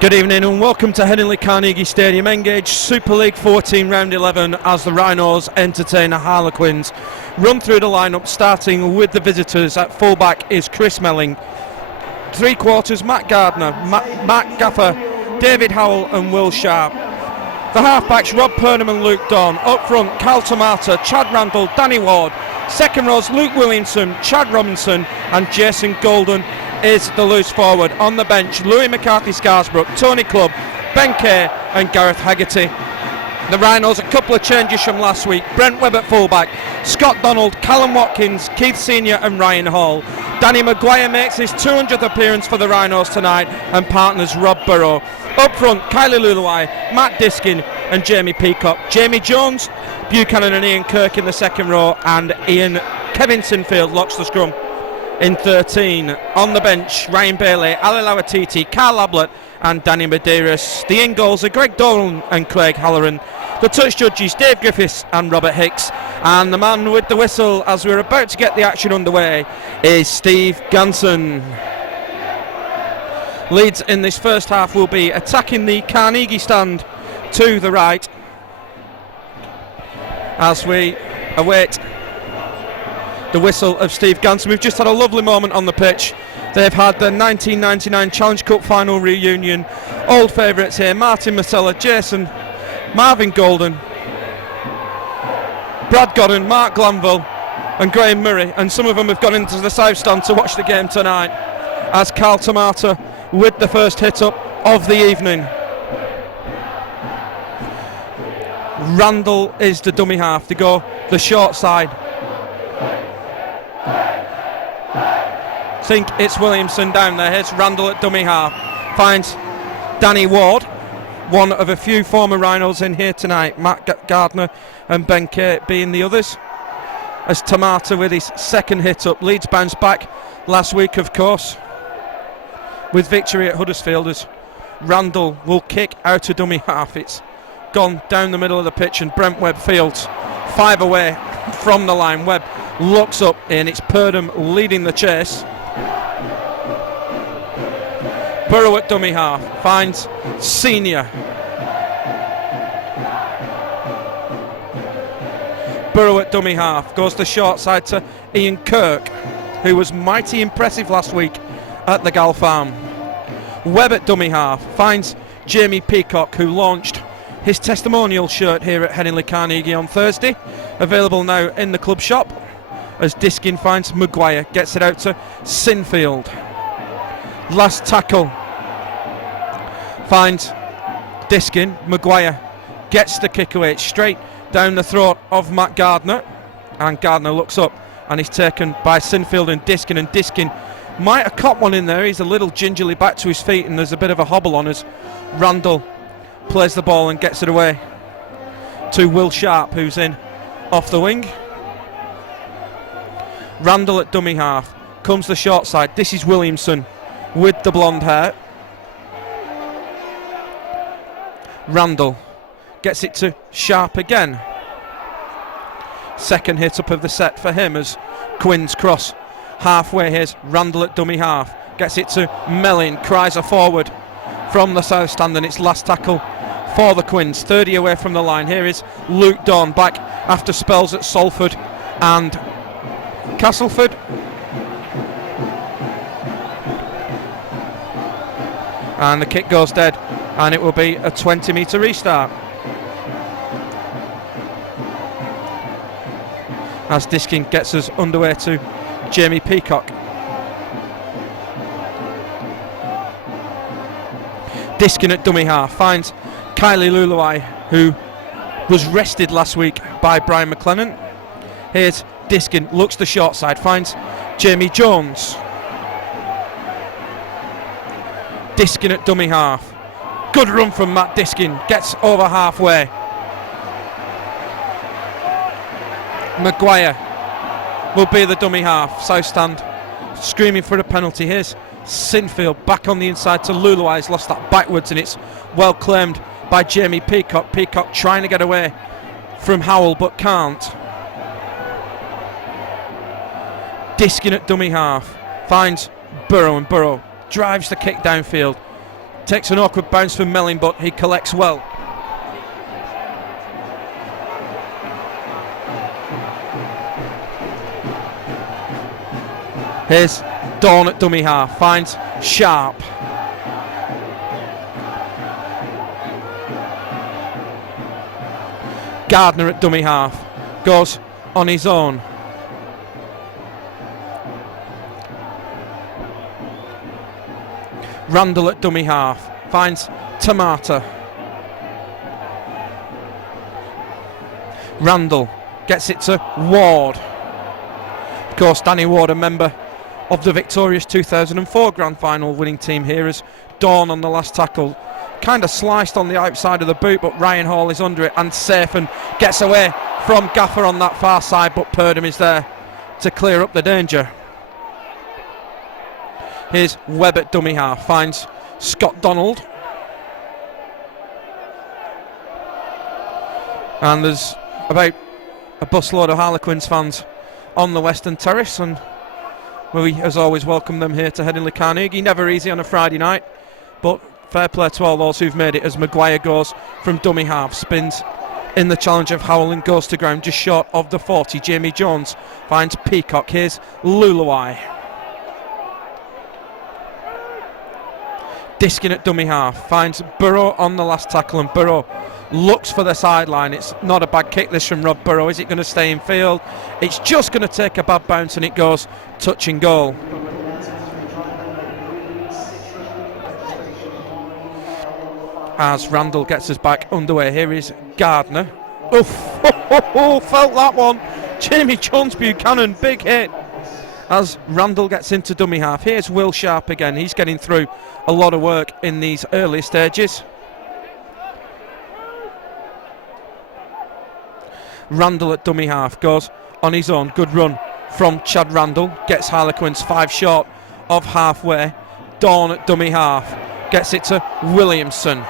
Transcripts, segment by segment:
Good evening and welcome to Headingley Carnegie Stadium. Engage Super League 14 round 11 as the Rhinos entertain the Harlequins. Run through the lineup starting with the visitors. At fullback is Chris Melling. Three quarters Matt Gardner, Matt Gaffer, David Howell and Will Sharp. The halfbacks Rob Purnham and Luke Dawn. Up front Cal Tomata, Chad Randall, Danny Ward. Second rows Luke Williamson, Chad Robinson and Jason Golden is the loose forward. On the bench Louis McCarthy Scarsbrook, Tony Clubb, Ben Kay and Gareth Haggerty. The Rhinos a couple of changes from last week. Brent Webb at fullback, Scott Donald, Callum Watkins, Keith Senior and Ryan Hall. Danny Maguire makes his 200th appearance for the Rhinos tonight and partners Rob Burrow. Up front Kylie Luluai, Matt Diskin and Jamie Peacock. Jamie Jones, Buchanan and Ian Kirk in the second row, and Kevin Sinfield locks the scrum. In 13, on the bench, Ryan Bailey, Ali Lawatiti, Carl Ablett and Danny Medeiros. The in-goals are Greg Dolan and Craig Halloran. The touch judges, Dave Griffiths and Robert Hicks. And the man with the whistle as we're about to get the action underway is Steve Ganson. Leeds in this first half will be attacking the Carnegie stand to the right as we await the whistle of Steve Ganson. We've just had a lovely moment on the pitch. They've had the 1999 Challenge Cup final reunion. Old favourites here, Martin Masella, Jason, Marvin Golden, Brad Godden, Mark Glanville and Graham Murray, and some of them have gone into the south stand to watch the game tonight as Carl Tomata with the first hit up of the evening. Randall is the dummy half to go the short side. Think it's Williamson down there. Here's Randall at dummy half. Finds Danny Ward, one of a few former Rhinos in here tonight. Matt Gardner and Ben Kay being the others. As Tomata with his second hit up. Leeds bounced back last week, of course, with victory at Huddersfield, as Randall will kick out a dummy half. It's gone down the middle of the pitch and Brent Webb fields 5 away from the line. Webb looks up and it's Purdham leading the chase. Burrow at dummy half finds Senior. Burrow at dummy half goes the short side to Ian Kirk, who was mighty impressive last week at the Gal Farm. Webb at dummy half finds Jamie Peacock, who launched his testimonial shirt here at Headingley Carnegie on Thursday, available now in the club shop, as Diskin finds Maguire, gets it out to Sinfield. Last tackle finds Diskin. Maguire gets the kick away. It's straight down the throat of Matt Gardner, and Gardner looks up and he's taken by Sinfield and Diskin might have caught one in there. He's a little gingerly back to his feet and there's a bit of a hobble on as Randall plays the ball and gets it away to Will Sharp, who's in off the wing. Randall at dummy half, comes the short side. This is Williamson with the blonde hair. Randall gets it to Sharp again. Second hit up of the set for him as Quinn's cross halfway. Here's Randall at dummy half, gets it to Mellin, cries a forward from the south stand, and it's last tackle for the Quins, 30 away from the line. Here is Luke Dawn, back after spells at Salford and Castleford. And the kick goes dead and it will be a 20-metre restart as Diskin gets us underway to Jamie Peacock. Diskin at dummy half finds Kylie Luluai, who was rested last week by Brian McLennan. Here's Diskin, looks the short side, finds Jamie Jones. Diskin at dummy half. Good run from Matt Diskin, gets over halfway. Maguire will be the dummy half. South stand screaming for a penalty. Here's Sinfield back on the inside to Luluai. He's lost that backwards and it's well claimed by Jamie Peacock. Peacock trying to get away from Howell but can't. Diskin at dummy half finds Burrow and Burrow drives the kick downfield. Takes an awkward bounce from Melling, but he collects well. Here's Dawn at dummy half, finds Sharp. Gardner at dummy half, goes on his own. Randall at dummy half, finds Tomato. Randall gets it to Ward. Of course, Danny Ward, a member of the victorious 2004 Grand Final winning team here, as Dawn on the last tackle kind of sliced on the outside of the boot, but Ryan Hall is under it and safe and gets away from Gaffer on that far side, but Purdham is there to clear up the danger. Here's Webb at dummy half, finds Scott Donald. And there's about a busload of Harlequins fans on the Western Terrace, and we, as always, welcome them here to Headingley Carnegie. Never easy on a Friday night, but fair play to all those who've made it, as Maguire goes from dummy half, spins in the challenge of Howell and goes to ground just short of the 40. Jamie Jones finds Peacock. Here's Luluai. Diskin at dummy half, finds Burrow on the last tackle, and Burrow looks for the sideline. It's not a bad kick this from Rob Burrow. Is it going to stay in field? It's just going to take a bad bounce, and it goes touch and goal. As Randall gets us back underway, here is Gardner. Oof, felt that one. Jamie Jones Buchanan, big hit. As Randall gets into dummy half, here's Will Sharp again. He's getting through a lot of work in these early stages. Randall at dummy half, goes on his own. Good run from Chad Randall, gets Harlequins 5 short of halfway. Dawn at dummy half, gets it to Williamson.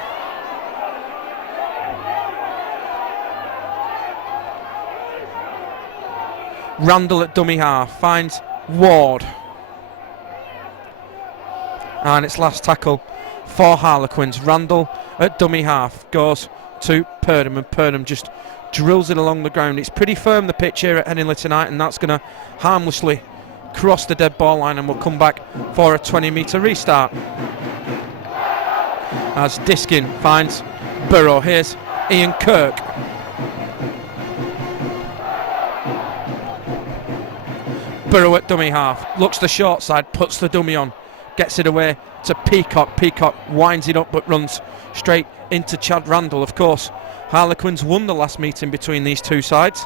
Randall at dummy half, finds Ward. And it's last tackle for Harlequins. Randall at dummy half, goes to Purdham, and Purdham just drills it along the ground. It's pretty firm, the pitch here at Headingley tonight, and that's going to harmlessly cross the dead ball line, and we'll come back for a 20-metre restart. As Diskin finds Burrow. Here's Ian Kirk. Burrow at dummy half, looks the short side, puts the dummy on, gets it away to Peacock. Peacock winds it up but runs straight into Chad Randall. Of course, Harlequins won the last meeting between these two sides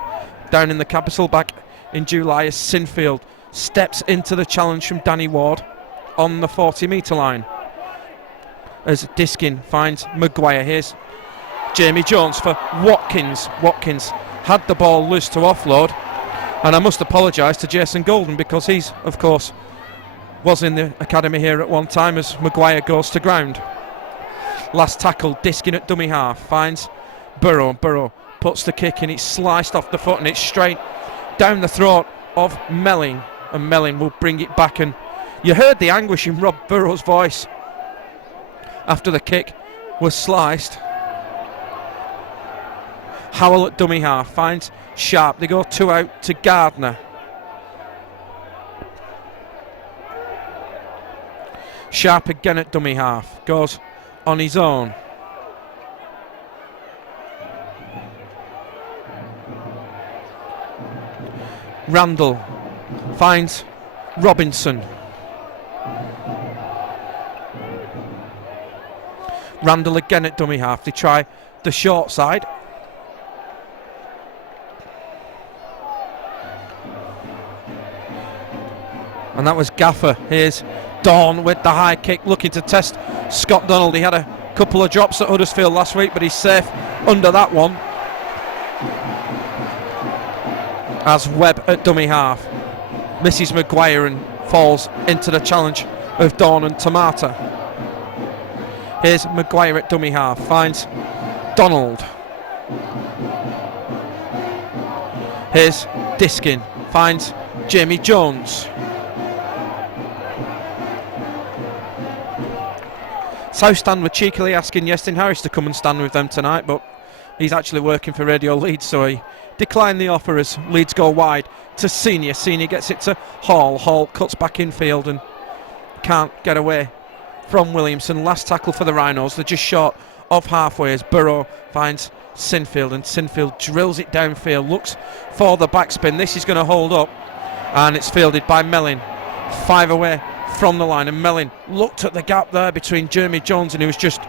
down in the capital back in July, as Sinfield steps into the challenge from Danny Ward on the 40-metre line. As Diskin finds Maguire. Here's Jamie Jones for Watkins. Watkins had the ball loose to offload, and I must apologise to Jason Golden, because he's, of course, was in the academy here at one time, as Maguire goes to ground. Last tackle, Diskin at dummy half, finds Burrow. Burrow puts the kick in, it's sliced off the foot, and it's straight down the throat of Melling, and Melling will bring it back. And you heard the anguish in Rob Burrow's voice after the kick was sliced. Howell at dummy half, finds Sharp. They go 2 out to Gardner. Sharp again at dummy half, goes on his own. Randall finds Robinson. Randall again at dummy half. They try the short side. And that was Gaffer. Here's Dawn with the high kick, looking to test Scott Donald. He had a couple of drops at Huddersfield last week, but he's safe under that one. As Webb at dummy half misses Maguire and falls into the challenge of Dawn and Tomato. Here's Maguire at dummy half, finds Donald. Here's Diskin, finds Jamie Jones. South Stand were cheekily asking Iestyn Harris to come and stand with them tonight, but he's actually working for Radio Leeds, so he declined the offer as Leeds go wide to Senior. Senior gets it to Hall. Hall cuts back infield and can't get away from Williamson. Last tackle for the Rhinos. They're just short of halfway as Burrow finds Sinfield, and Sinfield drills it downfield, looks for the backspin. This is going to hold up, and it's fielded by Mellin. 5 away from the line, and Mellin looked at the gap there between Jeremy Jones and he was just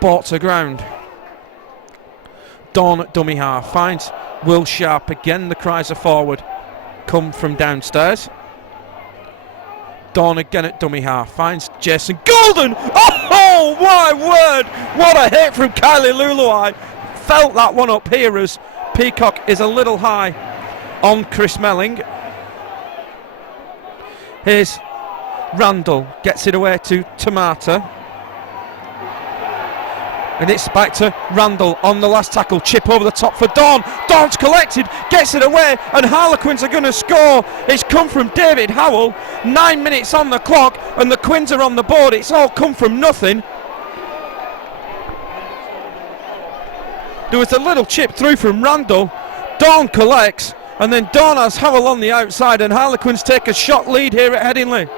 brought to ground. Dawn at dummy half finds Will Sharp. Again, the cries are forward come from downstairs. Dawn again at dummy half finds Jason Golden. Oh my word, what a hit from Kylie Luluai. Felt that one up here as Peacock is a little high on Chris Melling. Here's Randall, gets it away to Tamata, and it's back to Randall on the last tackle. Chip over the top for Dawn. Dawn's collected, gets it away, and Harlequins are going to score. It's come from David Howell. 9 minutes on the clock, and the Quins are on the board. It's all come from nothing. There was a little chip through from Randall. Dawn collects, and then Dawn has Howell on the outside, and Harlequins take a shot lead here at Headingley.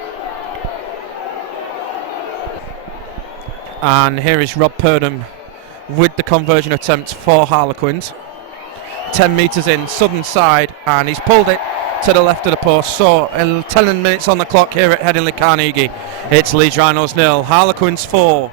And here is Rob Purdom with the conversion attempt for Harlequins. 10 metres in, southern side, and he's pulled it to the left of the post. So 10 minutes on the clock here at Headingley Carnegie. It's Leeds Rhinos 0, Harlequins 4.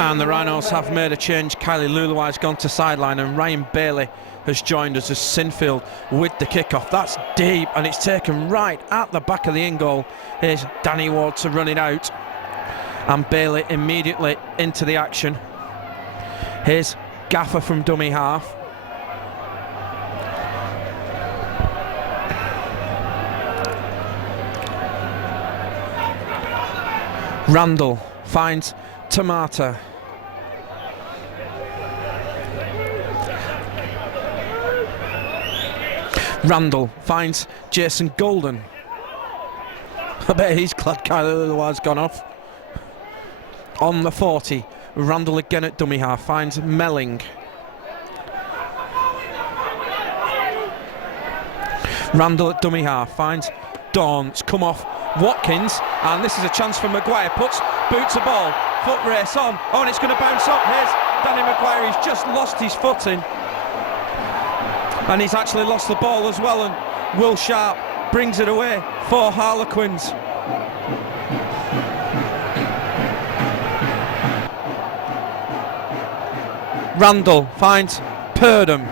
And the Rhinos have made a change. Kylie Luluai's gone to sideline, and Ryan Bailey has joined us as Sinfield with the kickoff. That's deep, and it's taken right at the back of the in goal. Here's Danny Ward to run it out, and Bailey immediately into the action. Here's Gaffer from dummy half. Randall finds Tamata. Randall finds Jason Golden. I bet he's glad Kylie Luluai's gone off. On the 40, Randall again at dummy half finds Melling. Randall at dummy half finds Dawn. It's come off Watkins, and this is a chance for Maguire. Puts boots a ball, foot race on. Oh, and it's going to bounce up. Here's Danny Maguire. He's just lost his footing, and he's actually lost the ball as well, and Will Sharp brings it away for Harlequins. Randall finds Purdom.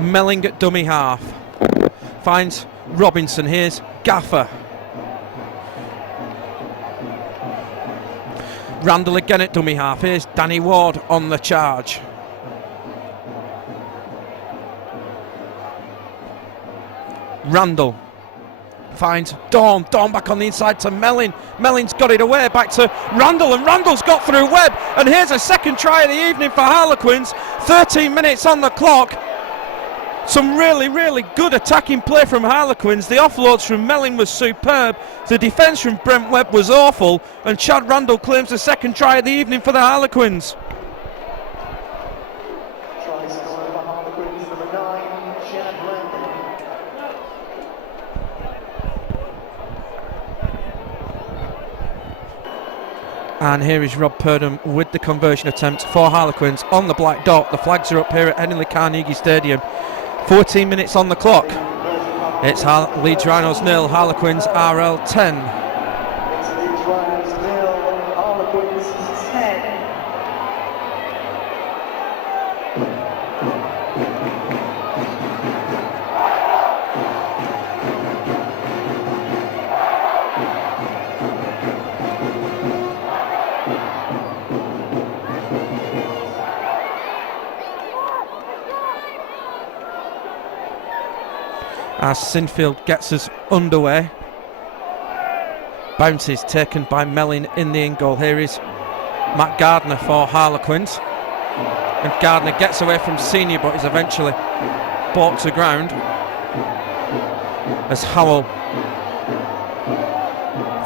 Melling at dummy half finds Robinson. Here's Gaffer. Randall again at dummy half. Here's Danny Ward on the charge. Randall finds Dawn. Dawn back on the inside to Mellin. Melling's got it away back to Randall, and Randall's got through Webb. And here's a second try of the evening for Harlequins. 13 minutes on the clock. Some really, really good attacking play from Harlequins. The offloads from Melling was superb. The defence from Brent Webb was awful. And Chad Randall claims the second try of the evening for the Harlequins. Try scorer for Harlequins, number 9, Chad Randall. And here is Rob Purdom with the conversion attempt for Harlequins on the black dot. The flags are up here at Headingley Carnegie Stadium. 14 minutes on the clock. It's Leeds Rhinos 0, Harlequins RL 10. It's Leeds Rhinos 0, Harlequins 10. as Sinfield gets us underway. Bounces taken by Mellin in the in goal. Here is Matt Gardner for Harlequins, and Gardner gets away from Senior but is eventually brought to ground as Howell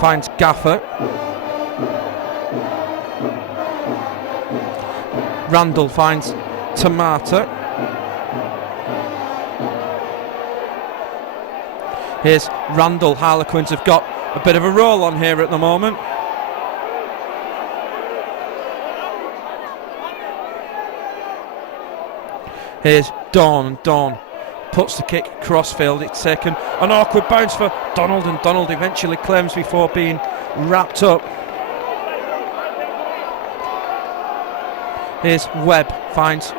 finds Gaffer. Randall finds Tamata. Here's Randall. Harlequins have got a bit of a roll on here at the moment. Here's Dawn. Dawn puts the kick crossfield. It's taken an awkward bounce for Donald, and Donald eventually claims before being wrapped up. Here's Webb, finds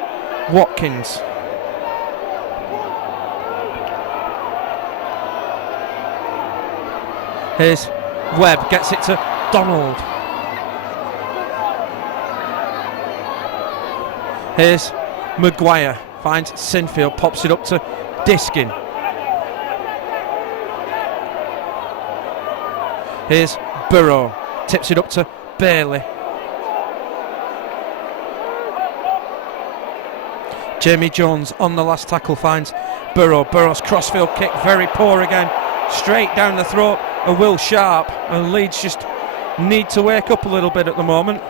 Watkins. Here's Webb, gets it to Donald. Here's Maguire, finds Sinfield, pops it up to Diskin. Here's Burrow, tips it up to Bailey. Jamie Jones on the last tackle finds Burrow. Burrow's crossfield kick, very poor again. Straight down the throat of Will Sharp, and Leeds just need to wake up a little bit at the moment.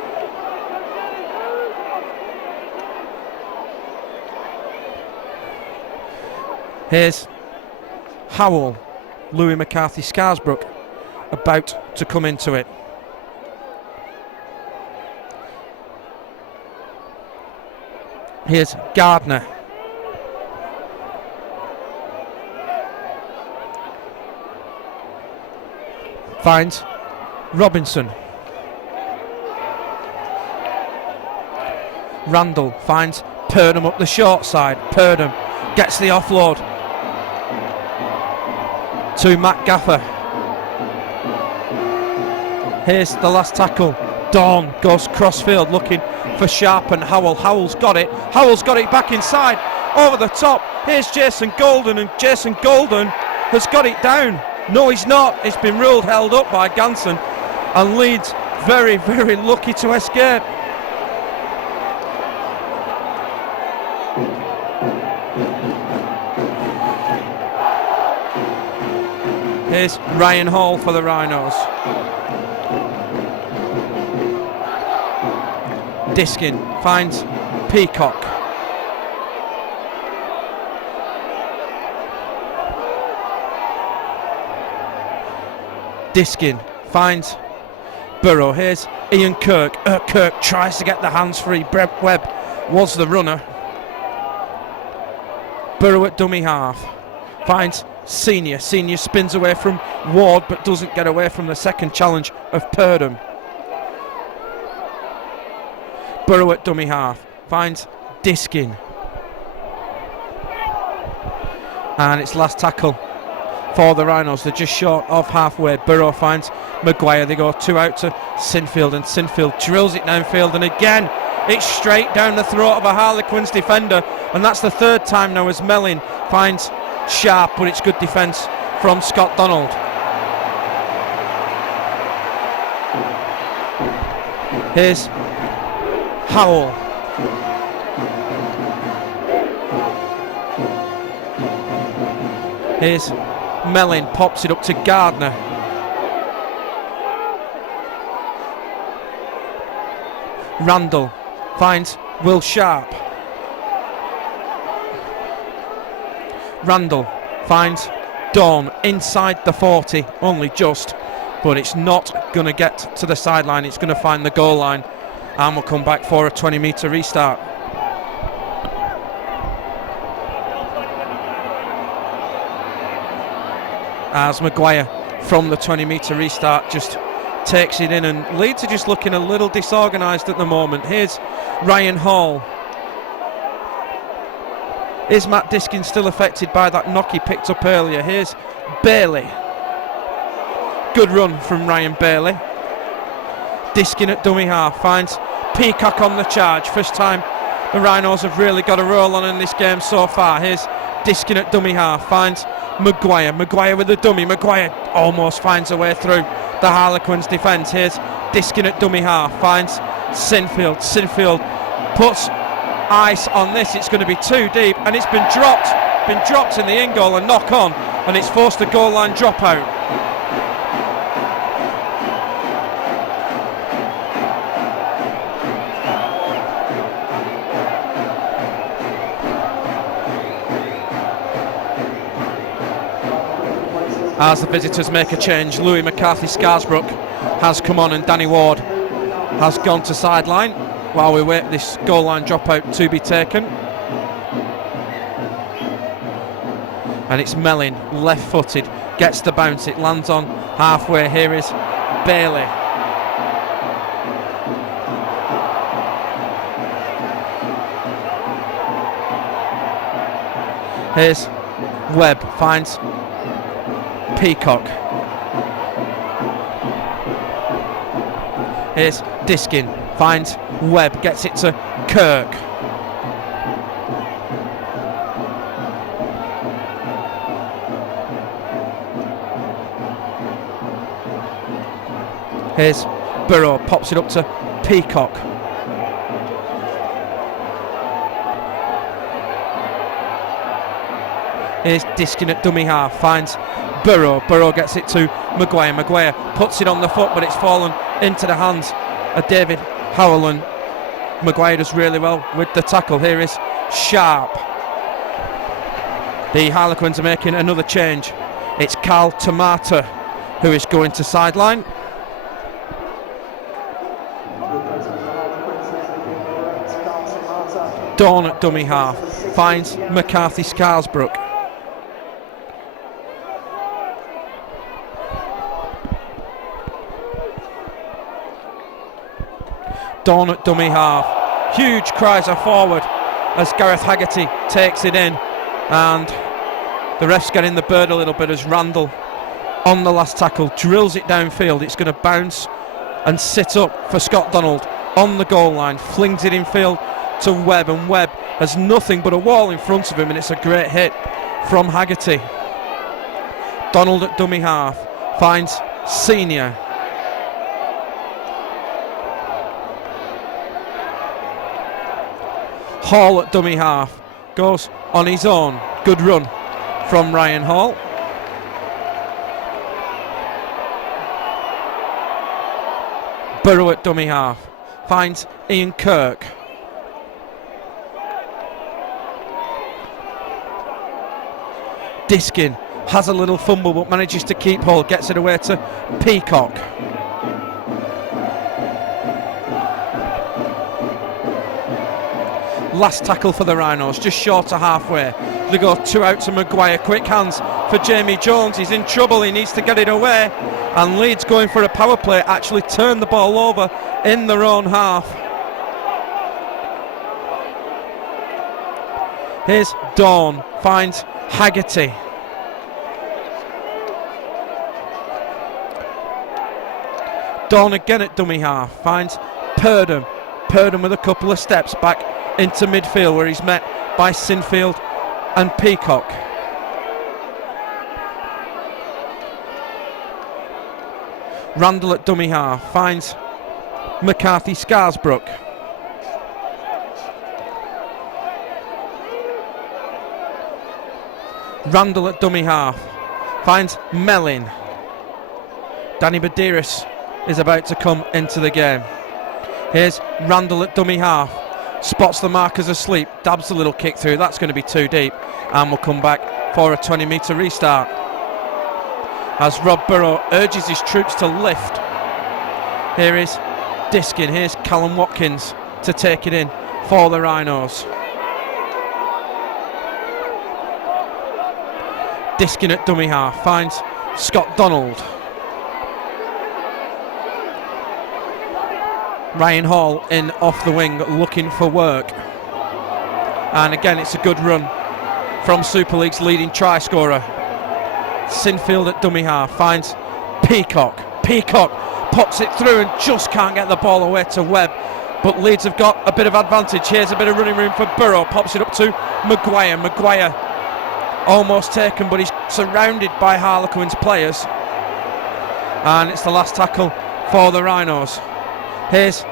Here's Howell, Louis McCarthy Scarsbrook about to come into it. Here's Gardner. Finds Robinson. Randall finds Purdom up the short side. Purdom gets the offload to Matt Gaffer. Here's the last tackle. Dawn goes crossfield looking for Sharp and Howell. Howell's got it. Howell's got it back inside. Over the top. Here's Jason Golden, and Jason Golden has got it down. No, he's not. It's been ruled held up by Ganson, and Leeds very, very lucky to escape. Here's Ryan Hall for the Rhinos. Diskin finds Peacock. Diskin finds Burrow. Here's Ian Kirk. Kirk tries to get the hands free. Webb was the runner. Burrow at dummy half. Finds Senior. Senior spins away from Ward but doesn't get away from the second challenge of Purdom. Burrow at dummy half. Finds Diskin. And it's last tackle for the Rhinos. They're just short of halfway. Burrow finds Maguire. They go two out to Sinfield, and Sinfield drills it downfield, and again it's straight down the throat of a Harlequins defender, and that's the third time now as Mellin finds Sharp, but it's good defence from Scott Donald. Here's Howell. Here's Mellin, pops it up to Gardner. Randall finds Will Sharp. Randall finds Dawn inside the 40, only just, but it's not going to get to the sideline. It's going to find the goal line, and we'll come back for a 20-metre restart. As Maguire from the 20-metre restart just takes it in, and Leeds are just looking a little disorganised at the moment. Here's Ryan Hall. Is Matt Diskin still affected by that knock he picked up earlier? Here's Bailey. Good run from Ryan Bailey. Diskin at dummy half finds Peacock on the charge. First time the Rhinos have really got a roll on in this game so far. Here's Diskin at dummy half finds Maguire with the dummy. Maguire almost finds a way through the Harlequins defence. Here's Diskin at dummy half, finds Sinfield. Sinfield puts ice on this. It's going to be too deep, and it's been dropped in the in goal, and knock on, and it's forced a goal line dropout. As the visitors make a change, Louis McCarthy-Scarsbrook has come on and Danny Ward has gone to sideline while we wait this goal line dropout to be taken. And it's Mellin, left-footed, gets the bounce, it lands on halfway. Here is Bailey. Here's Webb, finds Peacock. Here's Diskin, finds Webb, gets it to Kirk. Here's Burrow, pops it up to Peacock. Here's Diskin at dummy half, finds Burrow. Burrow gets it to Maguire. Maguire puts it on the foot, but it's fallen into the hands of David Howland. Maguire does really well with the tackle. Here is Sharp. The Harlequins are making another change. It's Carl Tomata who is going to sideline. Dawn at dummy half, finds McCarthy-Scarsbrook. Dawn at dummy half. Huge cries are forward as Gareth Haggerty takes it in, and the ref's getting the bird a little bit as Randall on the last tackle drills it downfield. It's going to bounce and sit up for Scott Donald on the goal line, flings it infield to Webb, and Webb has nothing but a wall in front of him, and it's a great hit from Haggerty. Donald at dummy half finds Senior. Hall at dummy half goes on his own. Good run from Ryan Hall. Burrow at dummy half finds Ian Kirk. Diskin has a little fumble but manages to keep hold, gets it away to Peacock. Last tackle for the Rhinos, just short of halfway. They go two out to Maguire. Quick hands for Jamie Jones. He's in trouble, he needs to get it away. And Leeds, going for a power play, actually turned the ball over in their own half. Here's Dawn, finds Haggerty. Dawn again at dummy half, finds Purdom. Purdom with a couple of steps back into midfield where he's met by Sinfield and Peacock. Randall at dummy half finds McCarthy-Scarsbrook. Randall at dummy half finds Mellin. Danny Badiris is about to come into the game. Here's Randall at dummy half, spots the markers asleep, dabs a little kick through. That's going to be too deep, and we'll come back for a 20-metre restart as Rob Burrow urges his troops to lift. Here is Diskin. Here's Callum Watkins to take it in for the Rhinos. Diskin at dummy half finds Scott Donald. Ryan Hall in off the wing looking for work, and again it's a good run from Super League's leading try scorer. Sinfield at dummy half finds Peacock. Peacock pops it through and just can't get the ball away to Webb, but Leeds have got a bit of advantage. Here's a bit of running room for Burrow, pops it up to Maguire. Maguire almost taken, but he's surrounded by Harlequins players. And it's the last tackle for the Rhinos. Here's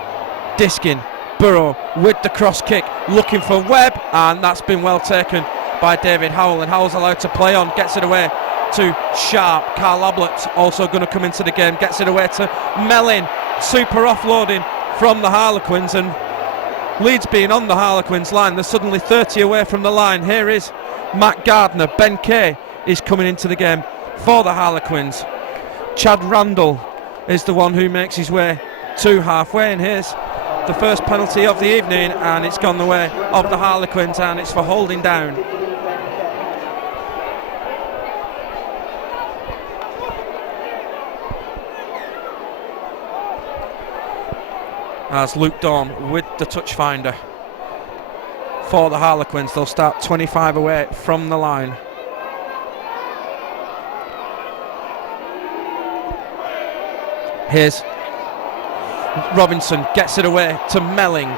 Diskin. Burrow with the cross kick, looking for Webb, and that's been well taken by David Howell, and Howell's allowed to play on, gets it away to Sharp. Carl Ablett also going to come into the game, gets it away to Mellin. Super offloading from the Harlequins, and Leeds being on the Harlequins line, they're suddenly 30 away from the line. Here is Matt Gardner. Ben Kay is coming into the game for the Harlequins. Chad Randall is the one who makes his way to halfway, and here's the first penalty of the evening, and it's gone the way of the Harlequins, and it's for holding down. As Luke Dawn with the touch finder for the Harlequins. They'll start 25 away from the line. Here's Robinson, gets it away to Melling.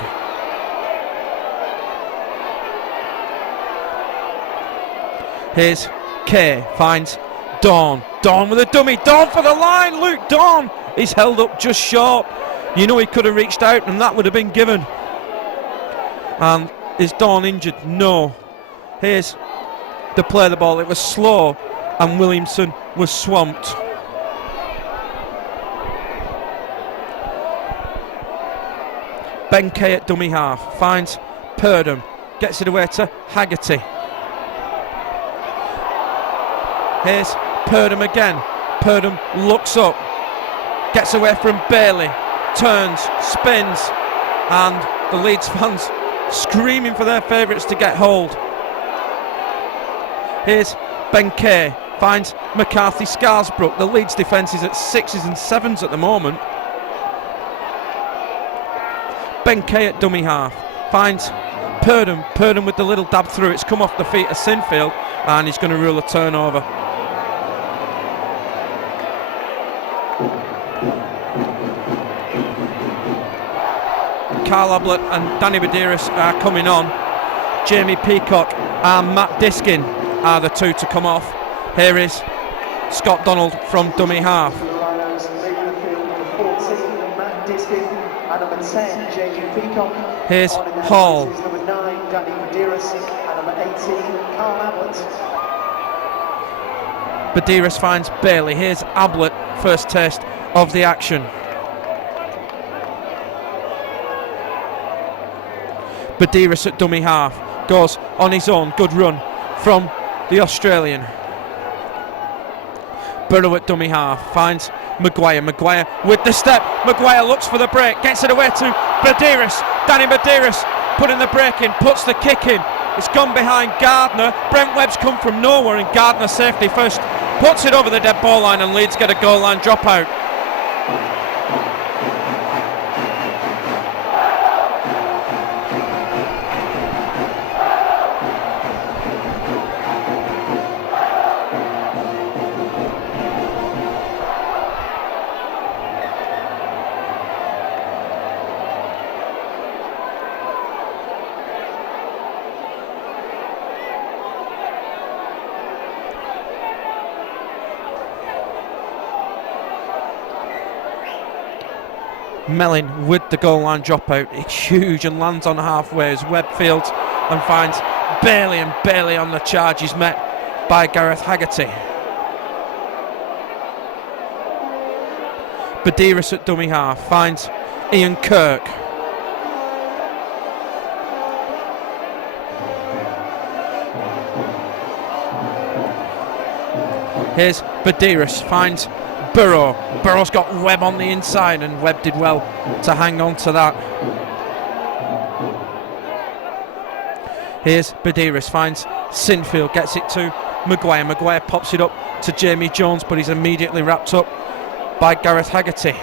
Here's Kay, finds Dawn. Dawn with a dummy. Dawn for the line. Luke Dawn is held up just short. You know he could have reached out and that would have been given. And is Dawn injured? No. Here's the play of the ball. It was slow and Williamson was swamped. Ben Kay at dummy half, finds Purdom, gets it away to Haggerty. Here's Purdom again. Purdom looks up, gets away from Bailey, turns, spins, and the Leeds fans screaming for their favourites to get hold. Here's Ben Kay, finds McCarthy Scarsbrook. The Leeds defence is at 6s and 7s at the moment. Ben Kay at dummy half, finds Purdom. Purdom with the little dab through. It's come off the feet of Sinfield, and he's going to rule a turnover. Carl Ablett and Danny Badiris are coming on. Jamie Peacock and Matt Diskin are the two to come off. Here is Scott Donald from dummy half. Here's Hall. Badiris finds Bailey. Here's Ablett, first taste of the action. Badiris at dummy half, goes on his own, good run from the Australian. Burrow at dummy half, finds Maguire. Maguire with the step. Maguire looks for the break, gets it away to Badiris. Danny Badiris putting the break in, puts the kick in. It's gone behind Gardner. Brent Webb's come from nowhere, and Gardner safety first puts it over the dead ball line, and Leeds get a goal line dropout. Mellin with the goal line dropout. It's huge and lands on halfway as Webb fields and finds Bailey, and Bailey on the charge is met by Gareth Haggerty. Badiris at dummy half, finds Ian Kirk. Here's Badiris, finds Burrow. Burrow's got Webb on the inside, and Webb did well to hang on to that. Here's Badiris, finds Sinfield, gets it to Maguire. Maguire pops it up to Jamie Jones, but he's immediately wrapped up by Gareth Haggerty.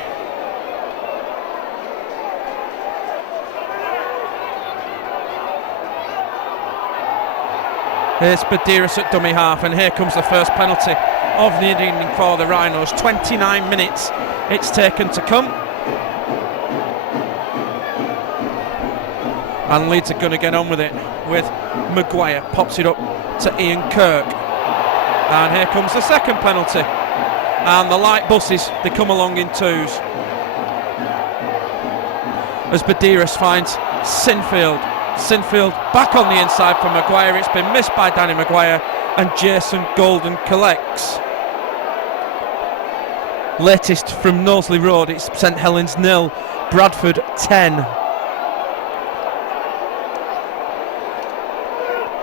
Here's Badiris at dummy half, and here comes the first penalty of the evening for the Rhinos. 29 minutes it's taken to come, and Leeds are going to get on with it with Maguire. Pops it up to Ian Kirk. And here comes the second penalty. And the light buses, they come along in twos. As Badiris finds Sinfield. Sinfield back on the inside for Maguire. It's been missed by Danny Maguire, and Jason Golden collects. Latest from Knowsley Road, it's St Helens 0, Bradford 10.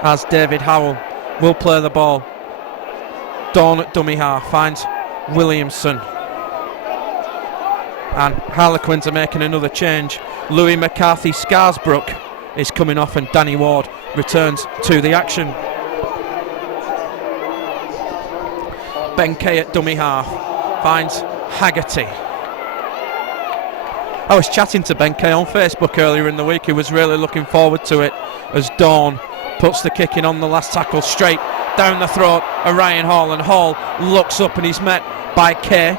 As David Howell will play the ball. Dawn at dummy half finds Williamson. And Harlequins are making another change. Louis McCarthy Scarsbrook is coming off, and Danny Ward returns to the action. Ben Kay at dummy half finds Haggerty. I was chatting to Ben Kay on Facebook earlier in the week. He was really looking forward to it, as Dawn puts the kick in on the last tackle straight down the throat of Ryan Hall, and Hall looks up and he's met by Kay.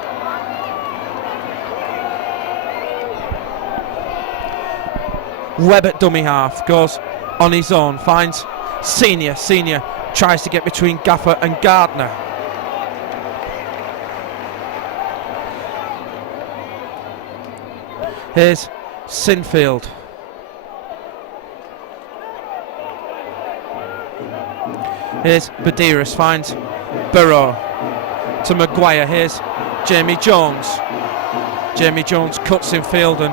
Webb at dummy half goes on his own, finds Senior. Senior tries to get between Gaffer and Gardner. Here's Sinfield. Here's Badiris, finds Burrow to Maguire. Here's Jamie Jones. Jamie Jones cuts in field and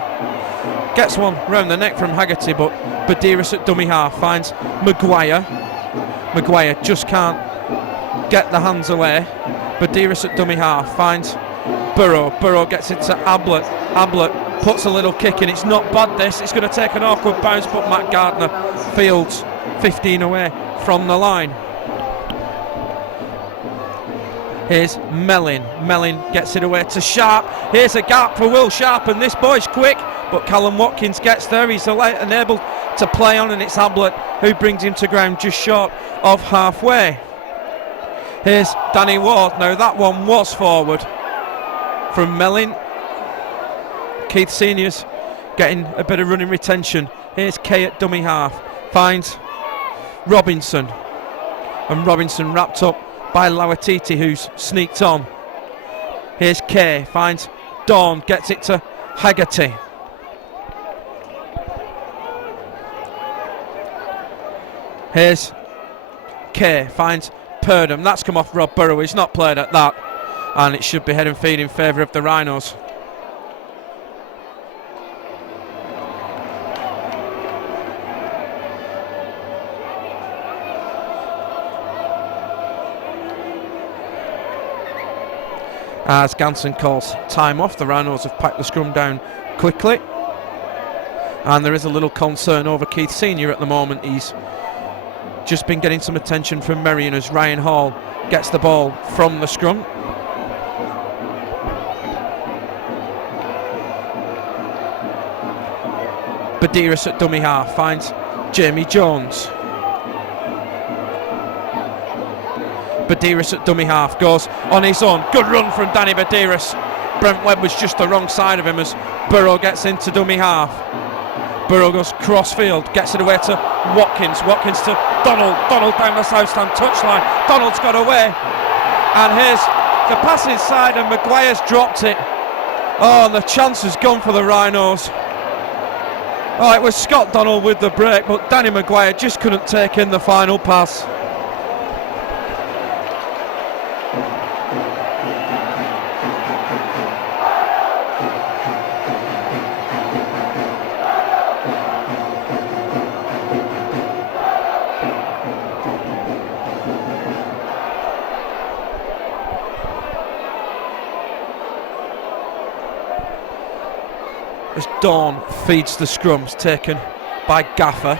gets one round the neck from Haggerty, but Badiris at dummy half finds Maguire. Maguire just can't get the hands away. Badiris at dummy half finds Burrow. Burrow gets it to Ablett. Ablett puts a little kick in. It's not bad, this. It's going to take an awkward bounce, but Matt Gardner fields 15 away from the line. Here's Mellin. Mellin gets it away to Sharp. Here's a gap for Will Sharp, and this boy's quick, but Callum Watkins gets there. He's enabled to play on, and it's Ablett who brings him to ground just short of halfway. Here's Danny Ward. Now that one was forward from Mellin. Keith Senior's getting a bit of running retention. Here's Kay at dummy half. Finds Robinson. And Robinson wrapped up by Lawatiti, who's sneaked on. Here's Kay. Finds Dawn. Gets it to Haggerty. Here's Kay. Finds Purdom. That's come off Rob Burrow. He's not played at that. And it should be head and feet in favour of the Rhinos. As Ganson calls time off, the Rhinos have packed the scrum down quickly, and there is a little concern over Keith Senior at the moment. He's just been getting some attention from Merrion as Ryan Hall gets the ball from the scrum. Badiris at dummy half finds Jamie Jones. Badiris at dummy half goes on his own. Good run from Danny Badiris. Brent Webb was just the wrong side of him as Burrow gets into dummy half. Burrow goes cross field, gets it away to Watkins. Watkins to Donald. Donald down the south stand touchline. Donald's got away. And here's the pass inside, and Maguire's dropped it. Oh, and the chance has gone for the Rhinos. Oh, it was Scott Donald with the break, but Danny Maguire just couldn't take in the final pass. As Dawn feeds the scrums, taken by Gaffer.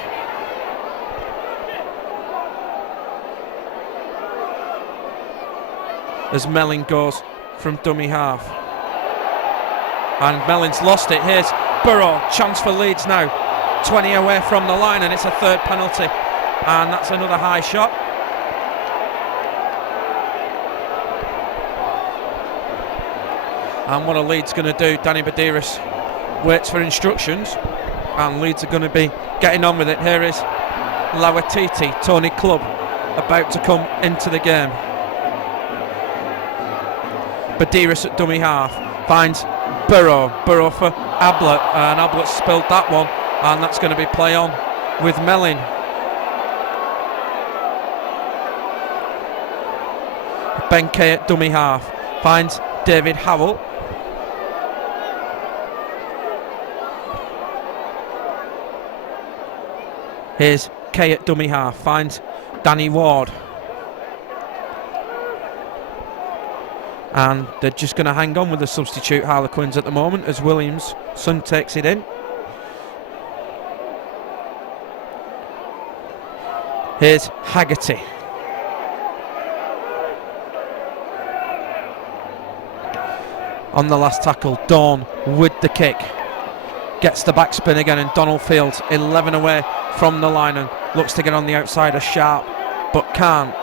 As Mellin goes from dummy half. And Mellin's lost it. Here's Burrow, chance for Leeds now. 20 away from the line, and it's a third penalty. And that's another high shot. And what are Leeds going to do? Danny Badiris waits for instructions, and Leeds are going to be getting on with it. Here is Lawatiti, Tony Clubb, about to come into the game. Badiris at dummy half finds Burrow for Ablett, and Ablett spilled that one, and that's going to be play on with Mellin. Ben Kay at dummy half finds David Howell. Here's Kay at dummy half finds Danny Ward. And they're just going to hang on with the substitute Harlequins at the moment as Williamson takes it in. Here's Haggerty. On the last tackle, Dawn with the kick. Gets the backspin again, and Donald Fields 11 away from the line and looks to get on the outside of Sharp, but can't.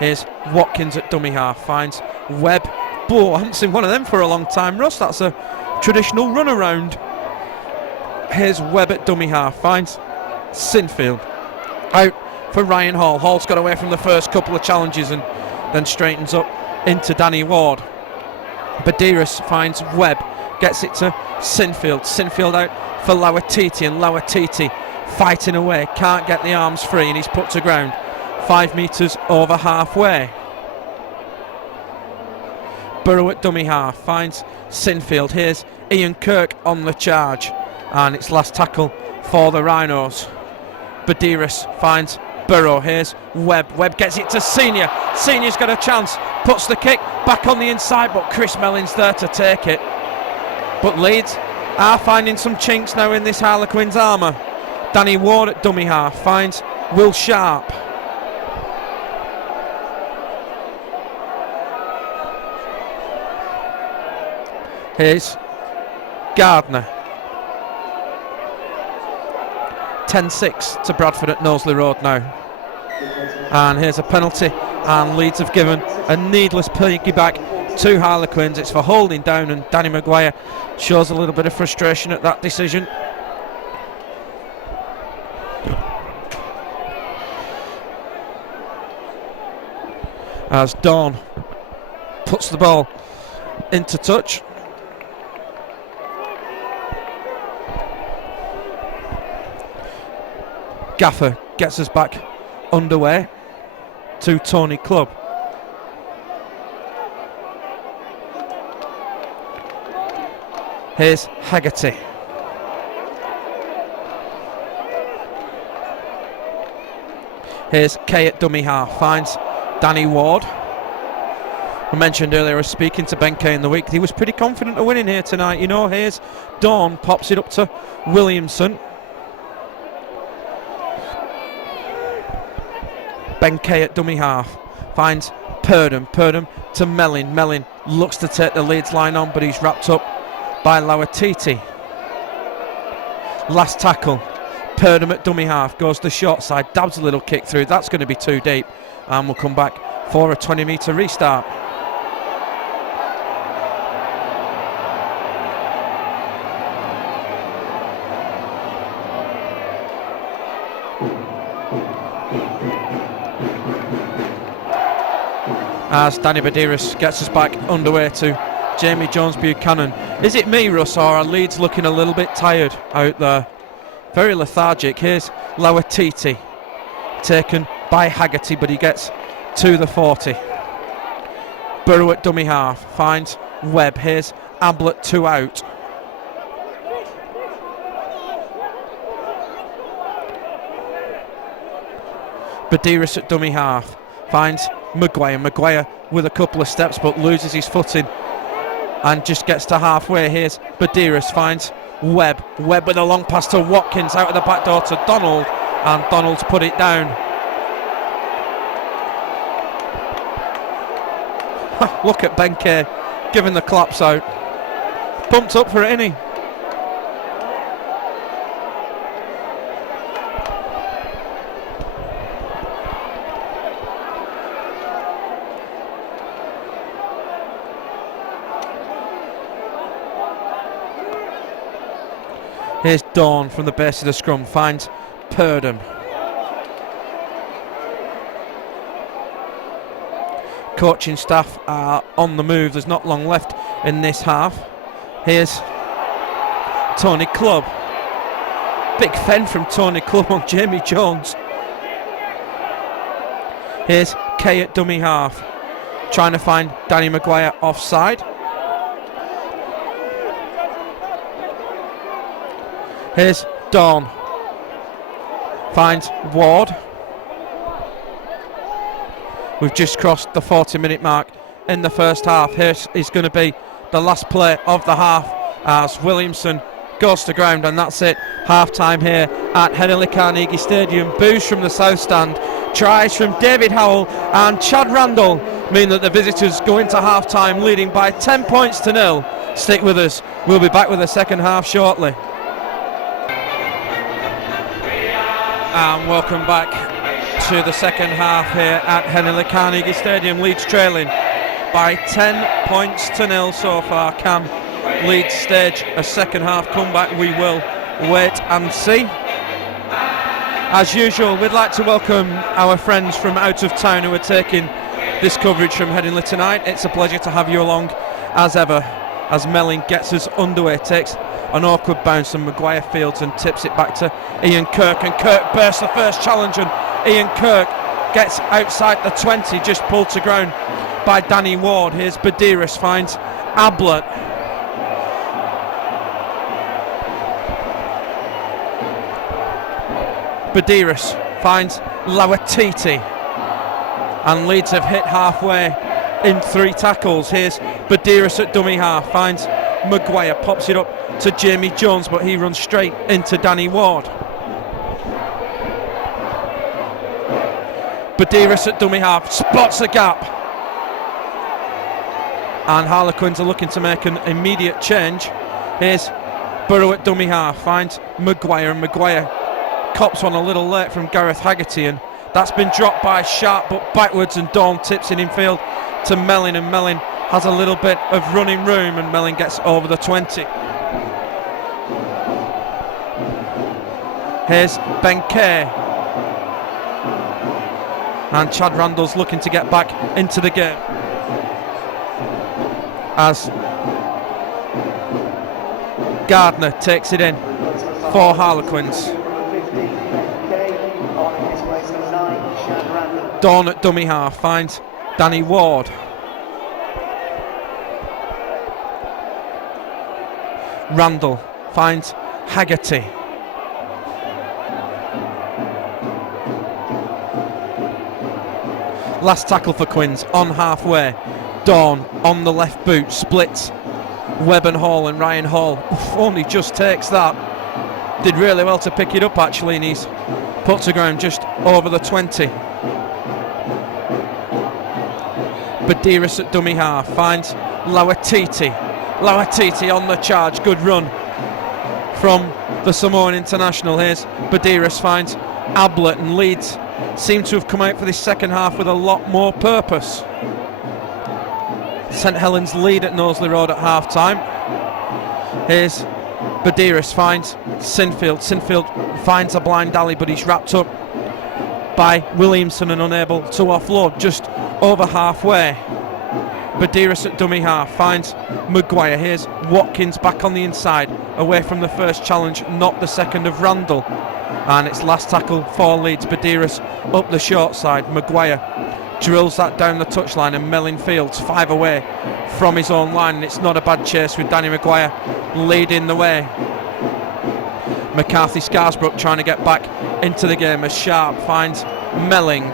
Here's Watkins at dummy half, finds Webb. I haven't seen one of them for a long time, Russ. That's a traditional run around. Here's Webb at dummy half, finds Sinfield. Out for Ryan Hall. Hall's got away from the first couple of challenges and then straightens up into Danny Ward. Badiris finds Webb, gets it to Sinfield. Sinfield out for Lauatiti, and Lauatiti fighting away, can't get the arms free, and he's put to ground 5 metres over halfway. Burrow at dummy half finds Sinfield. Here's Ian Kirk on the charge, and it's last tackle for the Rhinos. Badiris finds Burrow. Here's Webb. Webb gets it to Senior. Senior's got a chance, puts the kick back on the inside, but Chris Mellin's there to take it. But Leeds are finding some chinks now in this Harlequins armour. Danny Ward at dummy half finds Will Sharp. Here's Gardner. 10-6 to Bradford at Knowsley Road now. And here's a penalty, and Leeds have given a needless piggyback to Harlequins. It's for holding down, and Danny Maguire shows a little bit of frustration at that decision. As Dawn puts the ball into touch. Gaffer gets us back underway to Tony Clubb. Here's Haggerty. Here's Kay at dummy half, finds Danny Ward. I mentioned earlier I was speaking to Ben Kay in the week. He was pretty confident of winning here tonight. You know, here's Dawn, pops it up to Williamson. Ben Kay at dummy half finds Purdom. Purdom to Mellin. Mellin looks to take the Leeds line on, but he's wrapped up by Lauatiti. Last tackle. Purdom at dummy half goes the short side, dabs a little kick through. That's going to be too deep, and we'll come back for a 20-metre restart. As Danny Badiris gets us back underway to Jamie Jones Buchanan. Is it me, Russ, or are Leeds looking a little bit tired out there? Very lethargic. Here's Lauatiti, taken by Haggerty, but he gets to the 40. Burrow at dummy half finds Webb. Here's Ablett, 2 out. Badiris at dummy half finds Maguire. Maguire with a couple of steps, but loses his footing and just gets to halfway. Here's Badiris, finds Webb. Webb with a long pass to Watkins, out of the back door to Donald, and Donald's put it down. Look at Ben Kay giving the claps out. Pumped up for it, isn't he? Here's Dawn from the base of the scrum, finds Purdom. coaching staff are on the move. There's not long left in this half. Here's Tony Clubb. Big fen from Tony Clubb on Jamie Jones. Here's Kay at dummy half, trying to find Danny Maguire offside. Here's Dawn, finds Ward. We've just crossed the 40-minute mark in the first half. Here is going to be the last play of the half as Williamson goes to ground, and that's it. Half time here at Henley Carnegie Stadium. Boos from the south stand, tries from David Howell and Chad Randall mean that the visitors go into half time leading by 10 points to 0. Stick with us, we'll be back with the second half shortly. And welcome back to the second half here at Henley Carnegie Stadium. Leeds trailing by 10 points to 0 so far. Can Leeds stage a second half comeback? We will wait and see. As usual, we'd like to welcome our friends from out of town who are taking this coverage from Headingley tonight. It's a pleasure to have you along as ever as Melling gets us underway, takes an awkward bounce and Maguire fields and tips it back to Ian Kirk, and Kirk bursts the first challenge and Ian Kirk gets outside the 20, just pulled to ground by Danny Ward. Here's Badiris, finds Ablett. Badiris finds Lawatiti, and Leeds have hit halfway in 3 tackles. Here's Badiris at dummy half, finds Maguire, pops it up to Jamie Jones, but he runs straight into Danny Ward. Badiris at dummy half, spots the gap, and Harlequins are looking to make an immediate change. Here's Burrow at dummy half, finds Maguire, and Maguire cops one a little late from Gareth Haggerty, and that's been dropped by Sharp but backwards, and Dawn tips it in field to Mellin, and Mellin has a little bit of running room and Mellin gets over the 20. Here's Ben Kay, and Chad Randall's looking to get back into the game as Gardner takes it in for Harlequins. Dawn at dummy half, finds Danny Ward. Randall finds Haggerty. Last tackle for Quins on halfway. Dawn on the left boot, splits Webb and Hall, and Ryan Hall only just takes that. Did really well to pick it up actually, and he's put to ground just over the 20. Badiris at dummy half, finds Lawatiti. Lawatiti on the charge, good run from the Samoan international. Here's Badiris, finds Ablett, and Leeds seem to have come out for this second half with a lot more purpose. St Helens lead at Knowsley Road at half time. Here's Badiris, finds Sinfield. Sinfield finds a blind alley, but he's wrapped up by Williamson and unable to offload just over halfway. Badiris at dummy half, finds Maguire. Here's Watkins back on the inside, away from the first challenge, not the second of Randall. And it's last tackle for Leeds. Badiris up the short side. Maguire drills that down the touchline, and Mellin fields 5 away from his own line. And it's not a bad chase with Danny Maguire leading the way. McCarthy Scarsbrook trying to get back into the game as Sharp finds Melling.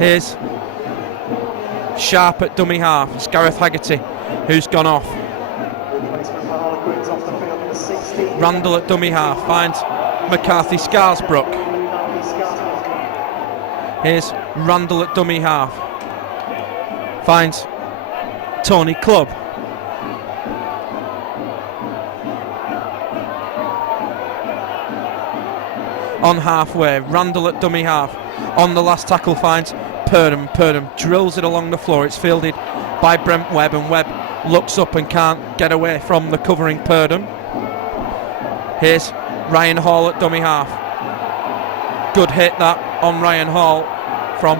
Here's Sharp at dummy half. It's Gareth Haggerty who's gone off. Randall at dummy half finds McCarthy Scarsbrook. Here's Randall at dummy half, finds Tony Clubb. On halfway, Randall at dummy half. On the last tackle finds Purdham. Purdham drills it along the floor. It's fielded by Brent Webb, and Webb looks up and can't get away from the covering Purdham. Here's Ryan Hall at dummy half. Good hit that on Ryan Hall from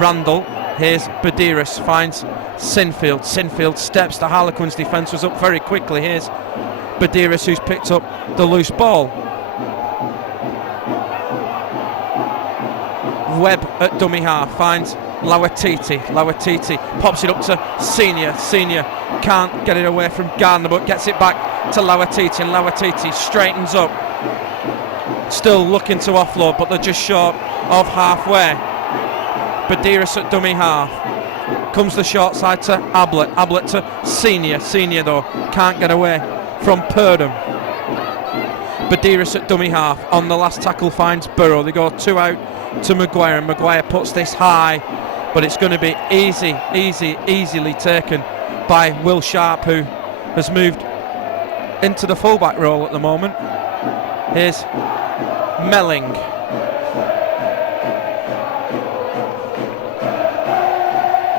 Randall. Here's Badiris, finds Sinfield. Sinfield steps. The Harlequins defence was up very quickly. Here's Badiris, who's picked up the loose ball. Webb at dummy half finds Lawatiti. Lawatiti pops it up to Senior. Senior can't get it away from Gardner, but gets it back to Lawatiti, and Lawatiti straightens up. Still looking to offload, but they're just short of halfway. Badiris at dummy half. Comes the short side to Ablett. Ablett to Senior. Senior, though, can't get away from Purdom. Badiris at dummy half. On the last tackle finds Burrow. They go 2 out to Maguire, and Maguire puts this high, but it's going to be easily taken by Will Sharp, who has moved into the fullback role at the moment. Here's Melling.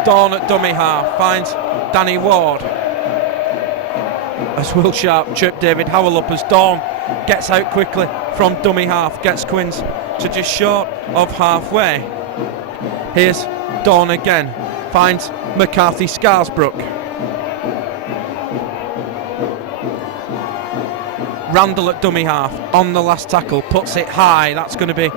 Dawn at dummy half finds Danny Ward. As Will Sharp tripped David Howell up, as Dawn gets out quickly from dummy half, gets Quins to just short of halfway. Here's Dawn again, finds McCarthy Scarsbrook. Randall at dummy half on the last tackle, puts it high. That's going to be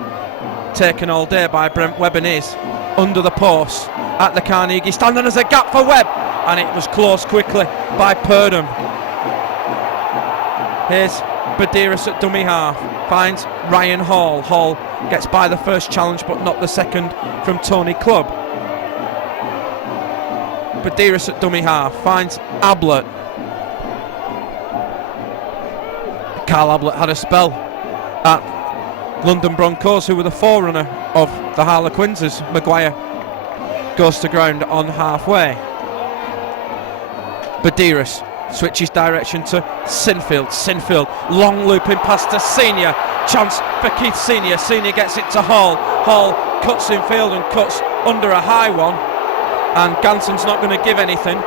taken all day by Brent Webb, and is under the post at the Carnegie stand, and there's a gap for Webb, and it was closed quickly by Purdom. Here's Badiris at dummy half, finds Ryan Hall. Hall gets by the first challenge but not the second from Tony Clubb. Badiris at dummy half finds Ablett. Carl Ablett had a spell at London Broncos, who were the forerunner of the Harlequins, as Maguire goes to ground on halfway. Badiris switches direction to Sinfield. Sinfield, long looping pass to Senior. Chance for Keith Senior. Senior gets it to Hall. Hall cuts in field and cuts under a high one, and Ganson's not going to give anything.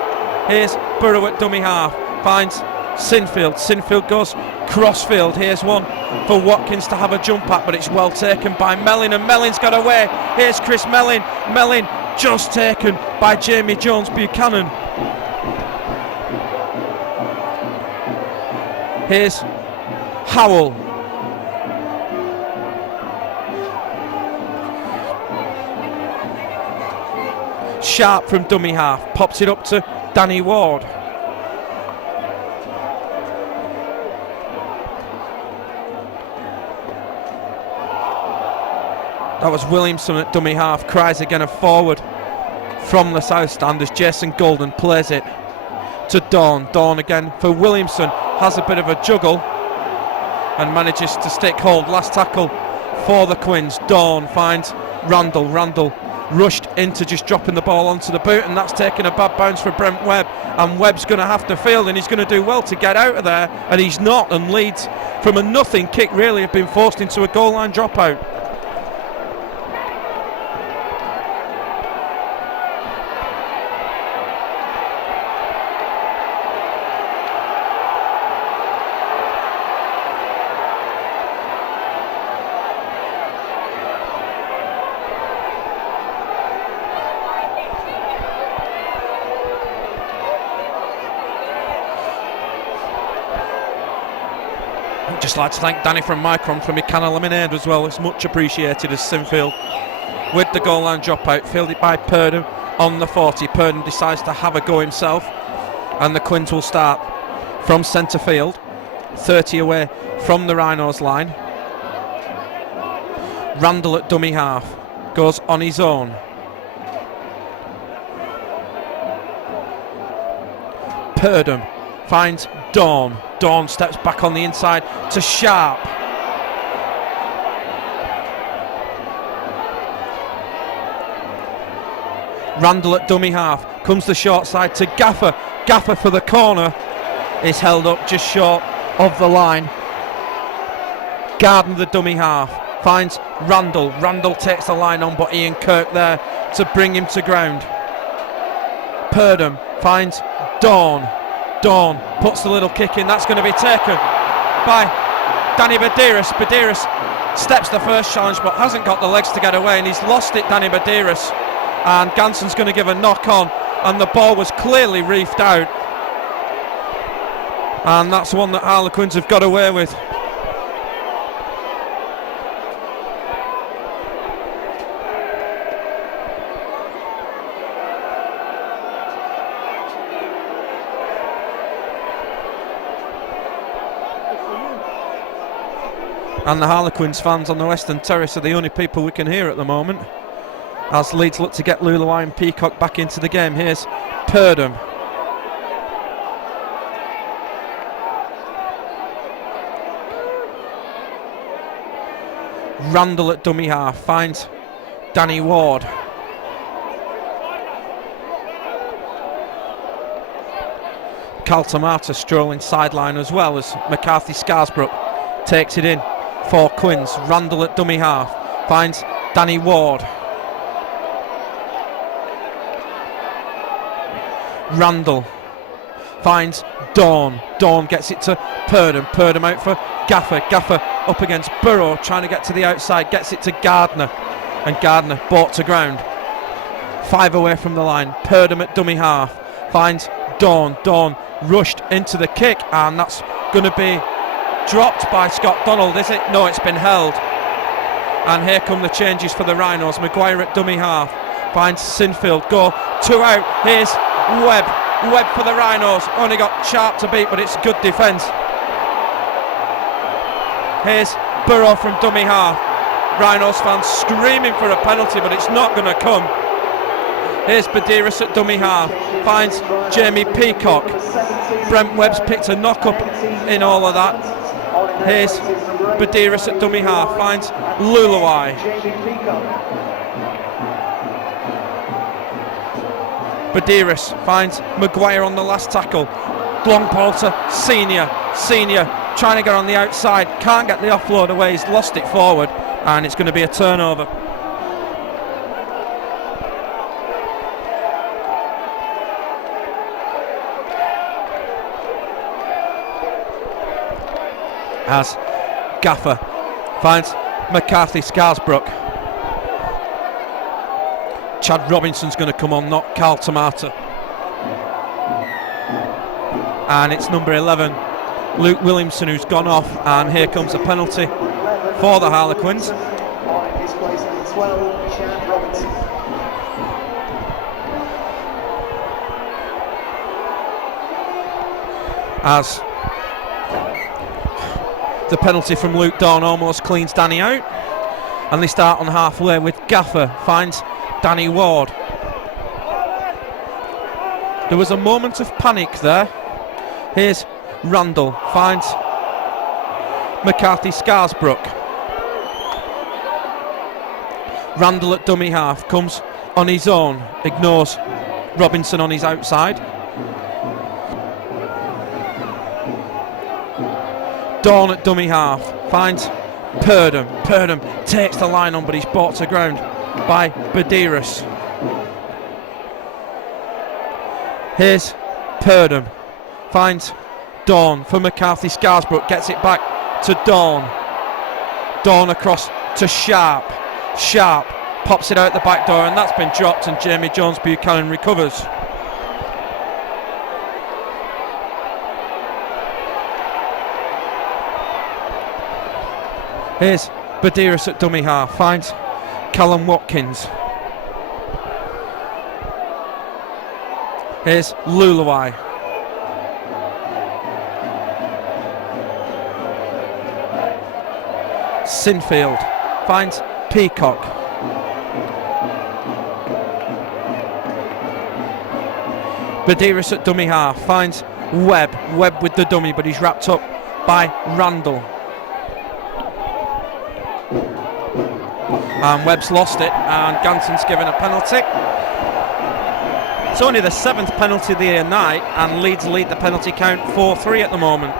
Here's Burrow at dummy half, finds Sinfield. Sinfield goes crossfield. Here's one for Watkins to have a jump at, but it's well taken by Mellin, and Mellin's got away. Here's Chris Mellin. Mellin just taken by Jamie Jones Buchanan. Here's Howell. Sharp from dummy half pops it up to Danny Ward. That was Williamson at dummy half, cries again a forward from the south stand as Jason Golden plays it to Dawn. Dawn again for Williamson, has a bit of a juggle and manages to stick hold. Last tackle for the Quins. Dawn finds Randall. Randall rushed into just dropping the ball onto the boot, and that's taken a bad bounce for Brent Webb, and Webb's going to have to field, and he's going to do well to get out of there, and he's not, and Leeds, from a nothing kick really, have been forced into a goal line dropout. I'd just like to thank Danny from Micron for my can of lemonade as well. It's much appreciated as Sinfield with the goal line dropout, fielded by Purdom on the 40. Purdom decides to have a go himself, and the Quins will start from centre field, 30 away from the Rhinos line. Randall at dummy half goes on his own. Purdom finds Dawn. Dawn steps back on the inside to Sharp. Randall at dummy half, comes the short side to Gaffer. Gaffer for the corner is held up just short of the line. Garden the dummy half finds Randall. Randall takes the line on, but Ian Kirk there to bring him to ground. Purdom finds Dawn. Dawn puts the little kick in. That's going to be taken by Danny Badiris. Badiris steps the first challenge but hasn't got the legs to get away, and he's lost it, Danny Badiris, and Ganson's going to give a knock on, and the ball was clearly reefed out, and that's one that Harlequins have got away with. And the Harlequins fans on the Western Terrace are the only people we can hear at the moment, as Leeds look to get Luluai and Peacock back into the game. Here's Purdom. Randall at dummy half finds Danny Ward. Cal Tomata strolling sideline as well as McCarthy Scarsbrook takes it in for Quins. Randall at dummy half finds Danny Ward. Randall finds Dawn. Dawn gets it to Purdom. Purdom out for Gaffer. Gaffer up against Burrow, trying to get to the outside, gets it to Gardner, and Gardner brought to ground. 5 away from the line. Purdom at dummy half finds Dawn. Dawn rushed into the kick, and that's going to be dropped by Scott Donald, is it? No, it's been held. And here come the changes for the Rhinos. Maguire at dummy half finds Sinfield. Go 2 out. Here's Webb. Webb for the Rhinos. Only got Sharp to beat, but it's good defence. Here's Burrow from dummy half. Rhinos fans screaming for a penalty, but it's not going to come. Here's Badiris at dummy half. Finds Jamie Peacock. Brent Webb's picked a knock up in all of that. Here's Badiris at dummy half. Finds Luluai. Badiris finds Maguire on the last tackle. Long ball to Senior. Senior trying to get on the outside. Can't get the offload away. He's lost it forward. And it's going to be a turnover. As Gaffer finds McCarthy Scarsbrook. Chad Robinson's going to come on, not Carl Tomata. And it's number 11, Luke Williamson, who's gone off, and here comes a penalty for the Harlequins. As the penalty from Luke Dawn almost cleans Danny out, and they start on halfway with Gaffer finds Danny Ward. There was a moment of panic there. Here's Randall finds McCarthy Scarsbrook. Randall at dummy half comes on his own, ignores Robinson on his outside. Dawn at dummy half finds Purdom. Purdom takes the line on, but he's brought to ground by Badiris. Here's Purdom finds Dawn for McCarthy Scarsbrook, gets it back to Dawn. Dawn across to Sharp. Sharp pops it out the back door, and that's been dropped, and Jamie Jones Buchanan recovers. Here's Badiris at dummy half, finds Callum Watkins. Here's Luluai. Sinfield finds Peacock. Badiris at dummy half finds Webb. Webb with the dummy, but he's wrapped up by Randall. And Webb's lost it, and Ganson's given a penalty. It's only the 7th penalty of the night, and Leeds lead the penalty count 4-3 at the moment.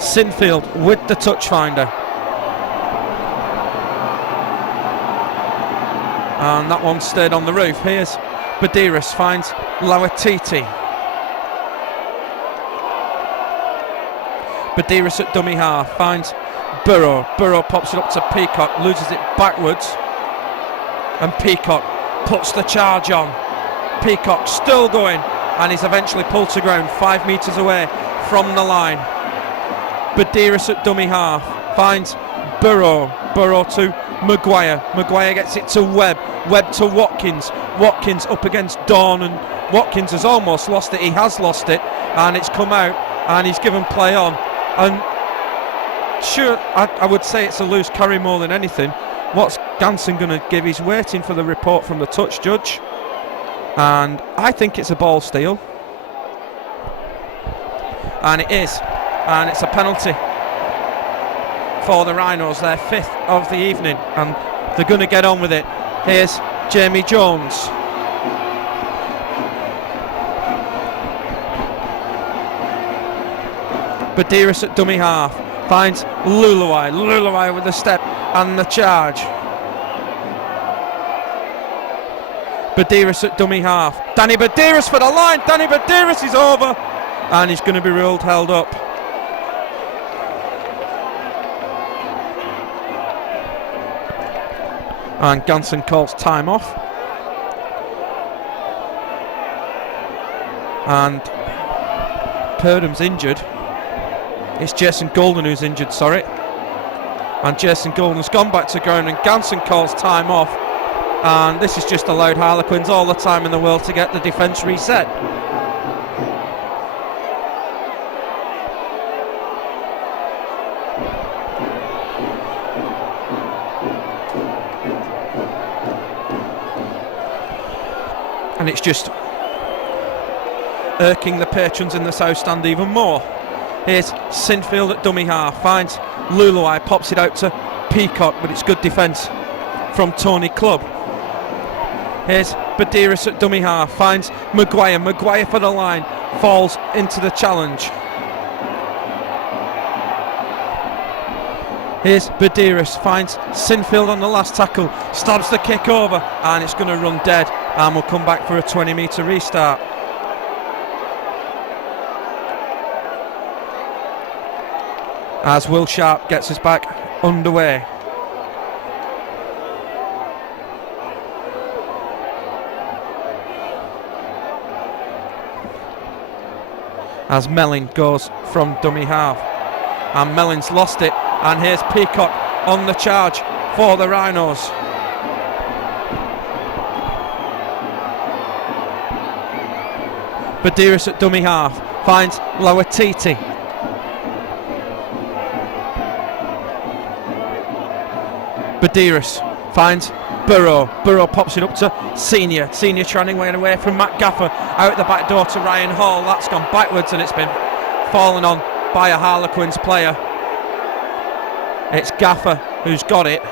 Sinfield with the touch finder. And that one stayed on the roof. Here's Badiris finds Lawatiti. Badiris at dummy half finds Burrow pops it up to Peacock, loses it backwards, and Peacock puts the charge on. Peacock still going, and he's eventually pulled to ground 5 metres away from the line. Badiris at dummy half finds Burrow to Maguire gets it to Webb to Watkins up against Dawn, and Watkins has almost lost it. He has lost it, and it's come out, and he's given play on. And sure, I would say it's a loose carry more than anything. What's Ganson going to give? He's waiting for the report from the touch judge, and I think it's a ball steal, and it is, and it's a penalty for the Rhinos, their 5th of the evening, and they're going to get on with it. Here's Jamie Jones. Badiris at dummy half finds Luluai with the step and the charge. Badiris at dummy half. Danny Badiris for the line. Danny Badiris is over, and he's going to be ruled held up. And Ganson calls time off. And Purdham's injured. It's Jason Golden who's injured, sorry. And Jason Golden's gone back to ground, and Ganson calls time off. And this has just allowed Harlequins all the time in the world to get the defence reset. And it's just irking the patrons in the south stand even more. Here's Sinfield at dummy half, finds Luluai, pops it out to Peacock, but it's good defence from Tony Clubb. Here's Badiris at dummy half, finds Maguire for the line, falls into the challenge. Here's Badiris, finds Sinfield on the last tackle, stabs the kick over, and it's going to run dead, and we'll come back for a 20-metre restart. As Will Sharp gets us back underway. As Mellin goes from dummy half, and Mellin's lost it, and here's Peacock on the charge for the Rhinos. Badiris at dummy half finds Lawatiti. Badiris finds Burrow pops it up to Senior trying to win away from Matt Gaffer, out the back door to Ryan Hall. That's gone backwards, and it's been fallen on by a Harlequins player. It's Gaffer who's got it.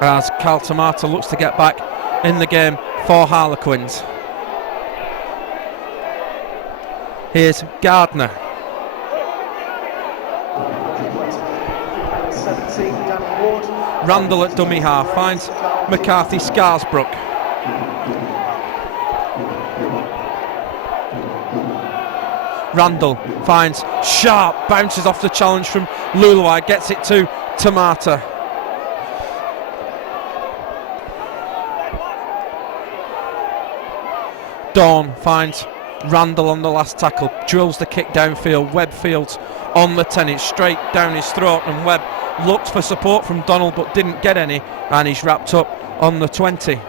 As Cal Tomato looks to get back in the game for Harlequins. Here's Gardner. 17, Dan Ward. Randall at dummy half finds McCarthy Scarsbrook. Randall finds Sharp, bounces off the challenge from Luluai, gets it to Tamata. Dawn finds Randall on the last tackle, drills the kick downfield. Webb fields on the 10, it's straight down his throat, and Webb looked for support from Donald but didn't get any, and he's wrapped up on the 20.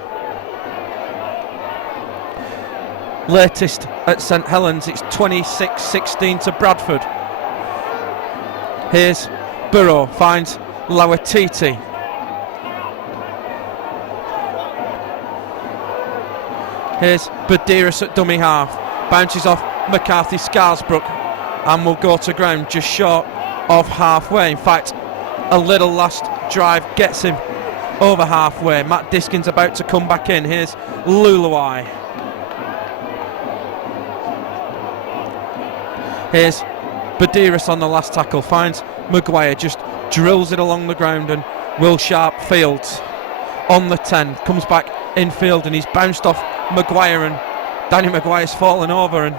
Latest at St Helens, it's 26-16 to Bradford. Here's Burrow, finds Lawatiti. Here's Badiris at dummy half, bounces off McCarthy Scarsbrook, and will go to ground just short of halfway. In fact, a little last drive gets him over halfway. Matt Diskin's about to come back in. Here's Luluai. Here's Badiris on the last tackle, finds Maguire, just drills it along the ground, and Will Sharp fields on the 10, comes back infield, and he's bounced off Maguire, and Danny Maguire's fallen over, and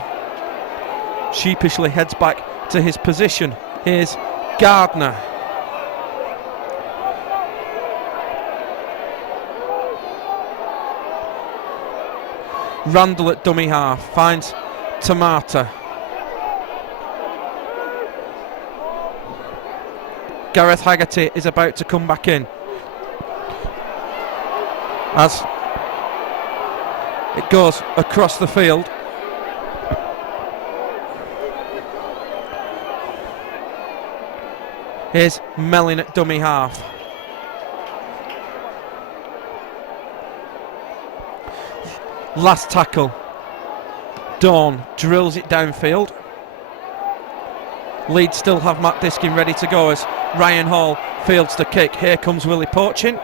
sheepishly heads back to his position. Here's Gardner. Randall at dummy half, finds Tamata. Gareth Haggerty is about to come back in as it goes across the field. Here's Mellin at dummy half. Last tackle. Dawn drills it downfield. Leeds still have Matt Diskin ready to go as Ryan Hall fields the kick. Here comes Willie Porchin.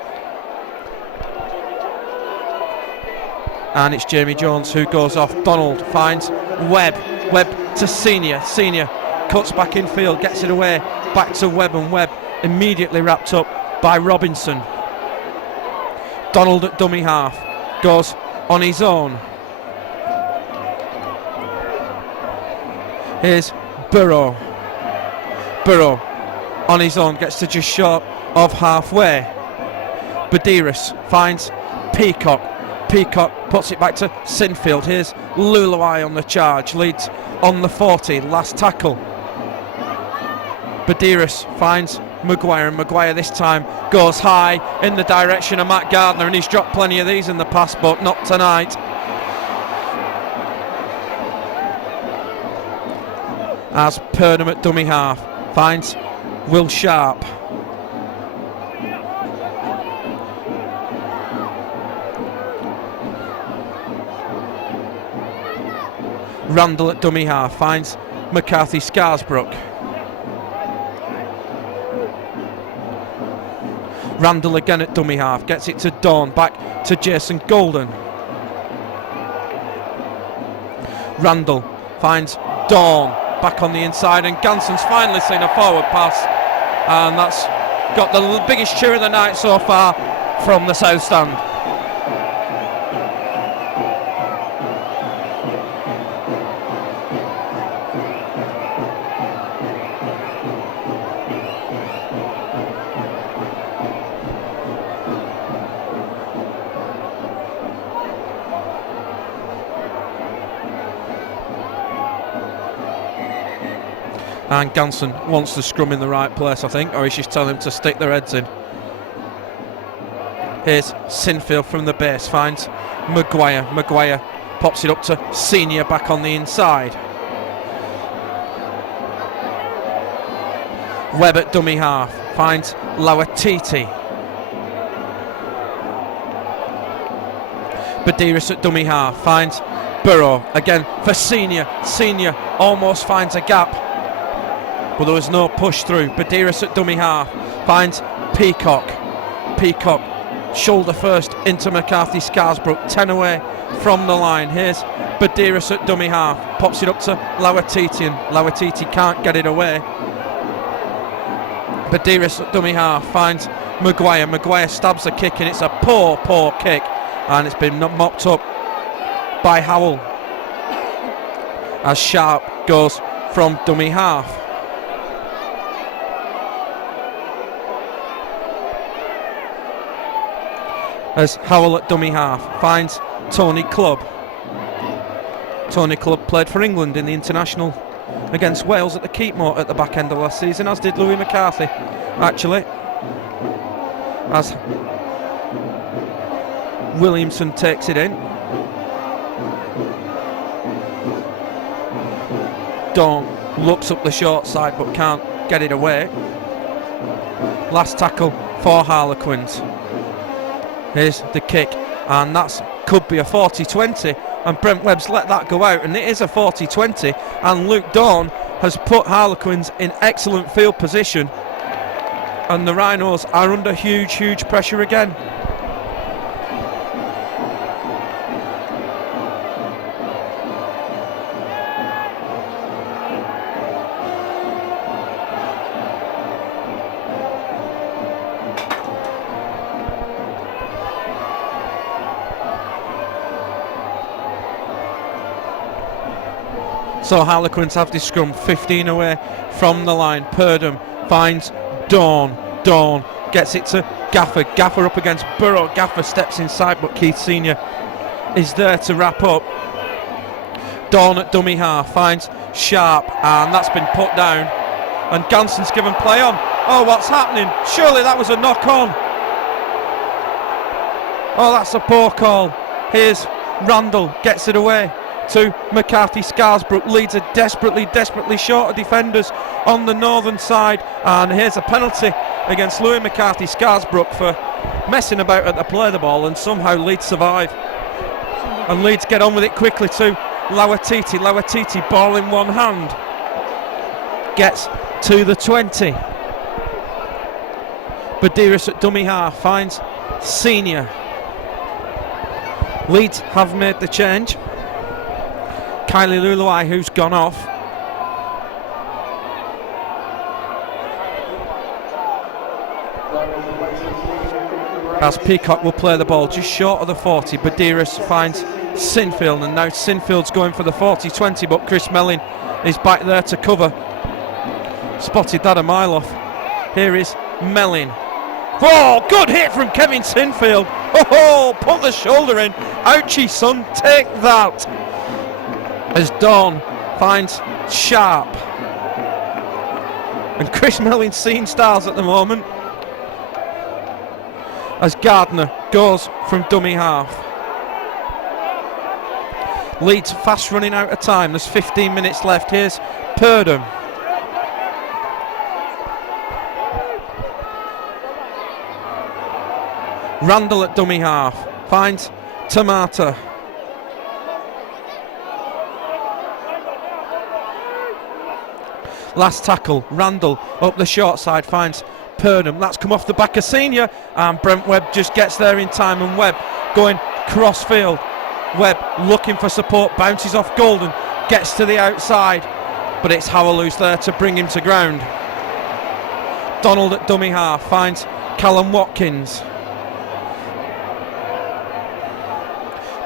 And it's Jamie Jones who goes off. Donald finds Webb. Webb to Senior. Senior cuts back in field, gets it away. Back to Webb, and Webb immediately wrapped up by Robinson. Donald at dummy half goes on his own. Here's Burrow. Burrow on his own gets to just short of halfway. Badiris finds Peacock. Peacock puts it back to Sinfield. Here's Luluai on the charge. Leeds on the 40. Last tackle. Badiris finds Maguire, and Maguire this time goes high in the direction of Matt Gardner, and he's dropped plenty of these in the past, but not tonight. As Purnham at dummy half finds Will Sharp. Randall at dummy half finds McCarthy Scarsbrook. Randall again at dummy half, gets it to Dawn, back to Jason Golden. Randall finds Dawn, back on the inside, and Ganson's finally seen a forward pass, and that's got the biggest cheer of the night so far from the south stand. And Ganson wants the scrum in the right place, I think, or he's just telling them to stick their heads in. Here's Sinfield from the base, finds Maguire. Maguire pops it up to Senior back on the inside. Webb at dummy half, finds Lauatiti. Badiris at dummy half, finds Burrow. Again for Senior. Senior almost finds a gap, but there was no push through. Badiris at dummy half finds Peacock. Peacock shoulder first into McCarthy Scarsbrook, 10 away from the line. Here's Badiris at dummy half, pops it up to Lauatiti, and Lauatiti can't get it away. Badiris at dummy half finds Maguire. Maguire stabs the kick, and it's a poor kick, and it's been mopped up by Howell as Sharp goes from dummy half. As Howell at dummy half finds Tony Clubb. Tony Clubb played for England in the international against Wales at the Keepmoat at the back end of last season, as did Louis McCarthy, actually. As Williamson takes it in. Dawn looks up the short side but can't get it away. Last tackle for Harlequins. Here's the kick, and that could be a 40-20, and Brent Webb's let that go out, and it is a 40-20, and Luke Dawn has put Harlequins in excellent field position, and the Rhinos are under huge pressure again. So Harlequins have this scrum, 15 away from the line. Purdom finds Dawn. Dawn gets it to Gaffer. Gaffer up against Burrow. Gaffer steps inside, but Keith Senior is there to wrap up. Dawn at dummy half finds Sharp, and that's been put down. And Ganson's given play on. Oh, what's happening? Surely that was a knock on. Oh, that's a poor call. Here's Randall, gets it away to McCarthy Scarsbrook. Leeds are desperately short of defenders on the northern side, and here's a penalty against Louis McCarthy Scarsbrook for messing about at the play the ball, and somehow Leeds survive. And Leeds get on with it quickly to Lawatiti. Lawatiti, ball in one hand, gets to the 20. Badiris at dummy half finds Senior. Leeds have made the change. Kylie Luluai, who's gone off. As Peacock will play the ball just short of the 40. Badiris finds Sinfield, and now Sinfield's going for the 40-20, but Chris Mellin is back there to cover. Spotted that a mile off. Here is Mellin. Oh, good hit from Kevin Sinfield. Oh, put the shoulder in. Ouchie, son, take that. As Dawn finds Sharp. And Chris Mellin seeing stars at the moment. As Gardner goes from dummy half. Leeds fast running out of time. There's 15 minutes left. Here's Purdom. Randall at dummy half finds Tamata. Last tackle, Randall up the short side finds Purdom. That's come off the back of Senior, and Brent Webb just gets there in time, and Webb going cross field. Webb looking for support, bounces off Golden, gets to the outside, but it's Howell who's there to bring him to ground. Donald at dummy half finds Callum Watkins.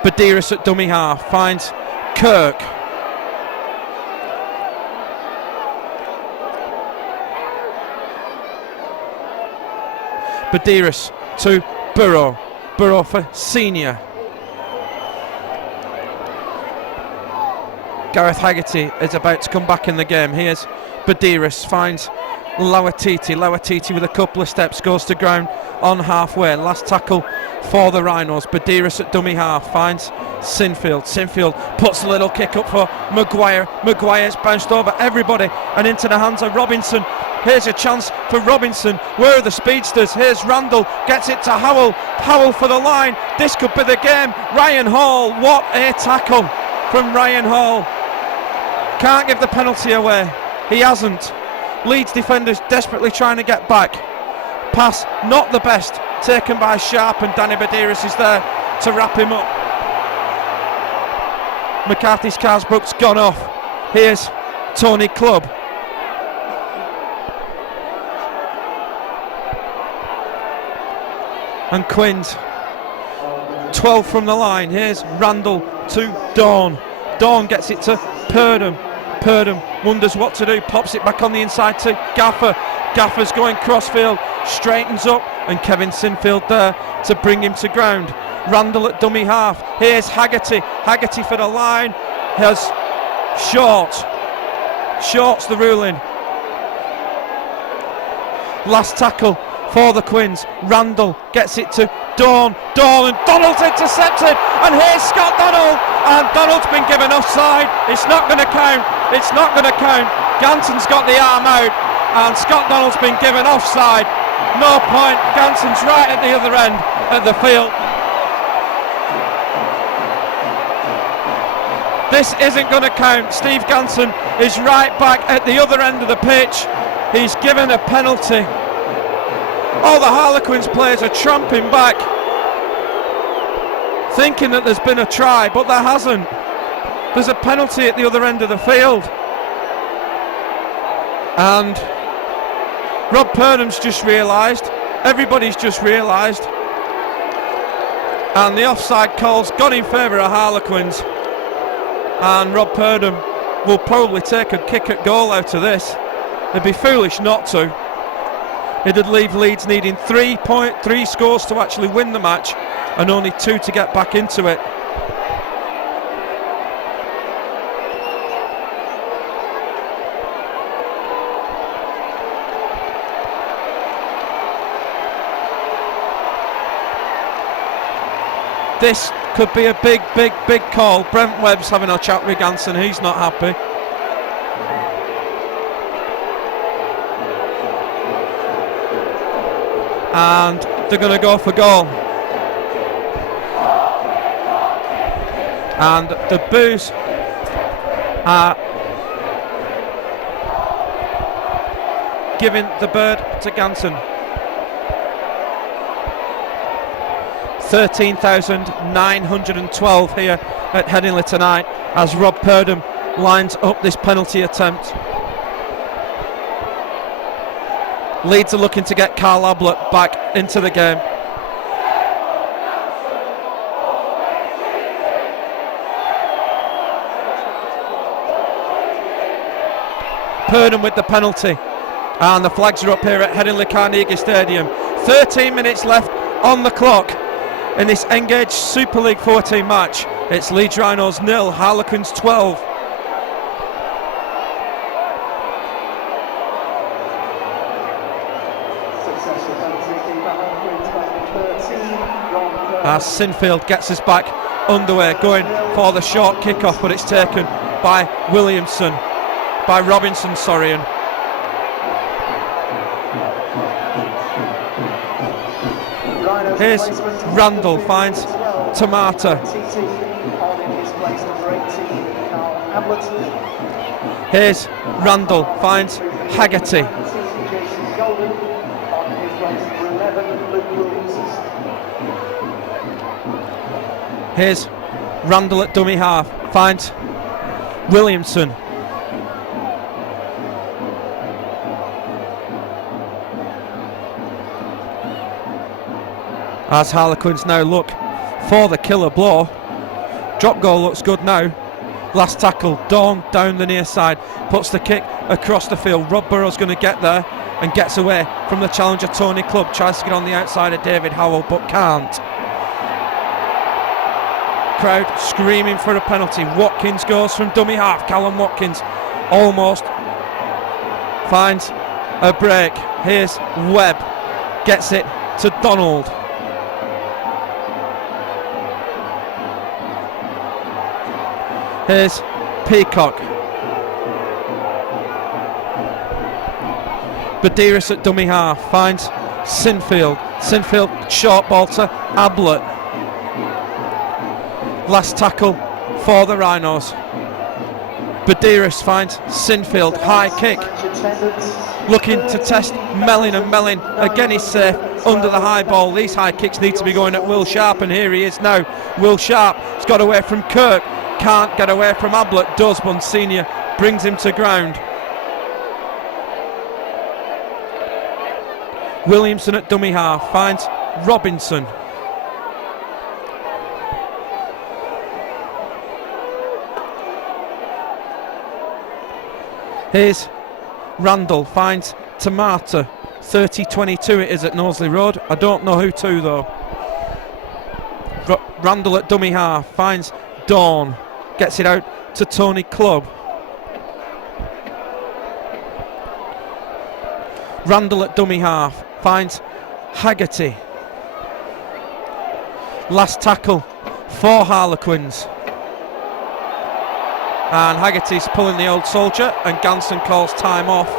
Badiris at dummy half finds Kirk. Badiris to Burrow. Burrow for Senior. Gareth Haggerty is about to come back in the game. Here's Badiris, finds Lawatiti. Lawatiti with a couple of steps goes to ground on halfway. Last tackle for the Rhinos. Badiris at dummy half finds Sinfield. Sinfield puts a little kick up for Maguire. Maguire's bounced over everybody and into the hands of Robinson. Here's a chance for Robinson. Where are the speedsters? Here's Randall, gets it to Howell. Howell for the line. This could be the game. Ryan Hall, what a tackle from Ryan Hall. Can't give the penalty away. He hasn't. Leeds defenders desperately trying to get back. Pass not the best, taken by Sharp, and Danny Badiris is there to wrap him up. McCarthy Scarsbrook's gone off. Here's Tony Clubb. And Quins. 12 from the line. Here's Randall to Dawn. Dawn gets it to Purdom. Purdom wonders what to do, pops it back on the inside to Gaffer. Gaffer's going crossfield, straightens up, and Kevin Sinfield there to bring him to ground. Randall at dummy half. Here's Haggerty. Haggerty for the line. Has Short. Short's the ruling. Last tackle for the Quins. Randall gets it to Dawn. Dawn, and Donald's intercepted. And here's Scott Donald. And Donald's been given offside. It's not going to count. It's not going to count. Ganson's got the arm out, and Scott Donald's been given offside. No point. Ganson's right at the other end of the field. This isn't going to count. Steve Ganson is right back at the other end of the pitch. He's given a penalty. All the Harlequins players are tramping back, thinking that there's been a try, but there hasn't. There's a penalty at the other end of the field. And Rob Purdom's just realised, everybody's just realised, and the offside call's gone in favour of Harlequins. And Rob Purdom will probably take a kick at goal out of this. They'd be foolish not to. It'd leave Leeds needing 3 scores to actually win the match and only 2 to get back into it. This could be a big call. Brent Webb's having a chat with Ganson. He's not happy. And they're going to go for goal. And the boos are giving the bird to Ganson. 13,912 here at Headingley tonight as Rob Purdom lines up this penalty attempt. Leeds are looking to get Carl Ablett back into the game. Purdom with the penalty, and the flags are up here at Headingley Carnegie Stadium. 13 minutes left on the clock in this Engage Super League 14 match. It's Leeds Rhinos 0, Harlequins 12. Successful penalty kick by Harlequins back in 13. As Sinfield gets us back underway, going for the short kickoff, but it's taken by Robinson, sorry. And here's Randall, finds Tamata. Here's Randall, finds Haggerty. Here's Randall at dummy half, finds Williamson. As Harlequins now look for the killer blow. Drop goal looks good now. Last tackle, Dawn down the near side, puts the kick across the field. Rob Burrow's going to get there and gets away from the challenger Tony Clubb. Tries to get on the outside of David Howell but can't. Crowd screaming for a penalty. Watkins goes from dummy half. Callum Watkins almost finds a break. Here's Webb, gets it to Donald. Here's Peacock. Badiris at dummy half finds Sinfield. Sinfield short ball to Ablett. Last tackle for the Rhinos. Badiris finds Sinfield. High kick. Looking to test Mellin, and Mellin again is safe under the high ball. These high kicks need to be going at Will Sharp, and here he is now. Will Sharp has got away from Kirk. Can't get away from Ablett. Does, Monsignor brings him to ground. Williamson at dummy half finds Robinson. Here's Randall, finds Tamata. 30-22 it is at Knowsley Road. I don't know who to though. Randall at dummy half finds Dawn. Gets it out to Tony Clubb. Randall at dummy half finds Haggerty. Last tackle for Harlequins. And Haggerty's pulling the old soldier, and Ganson calls time off.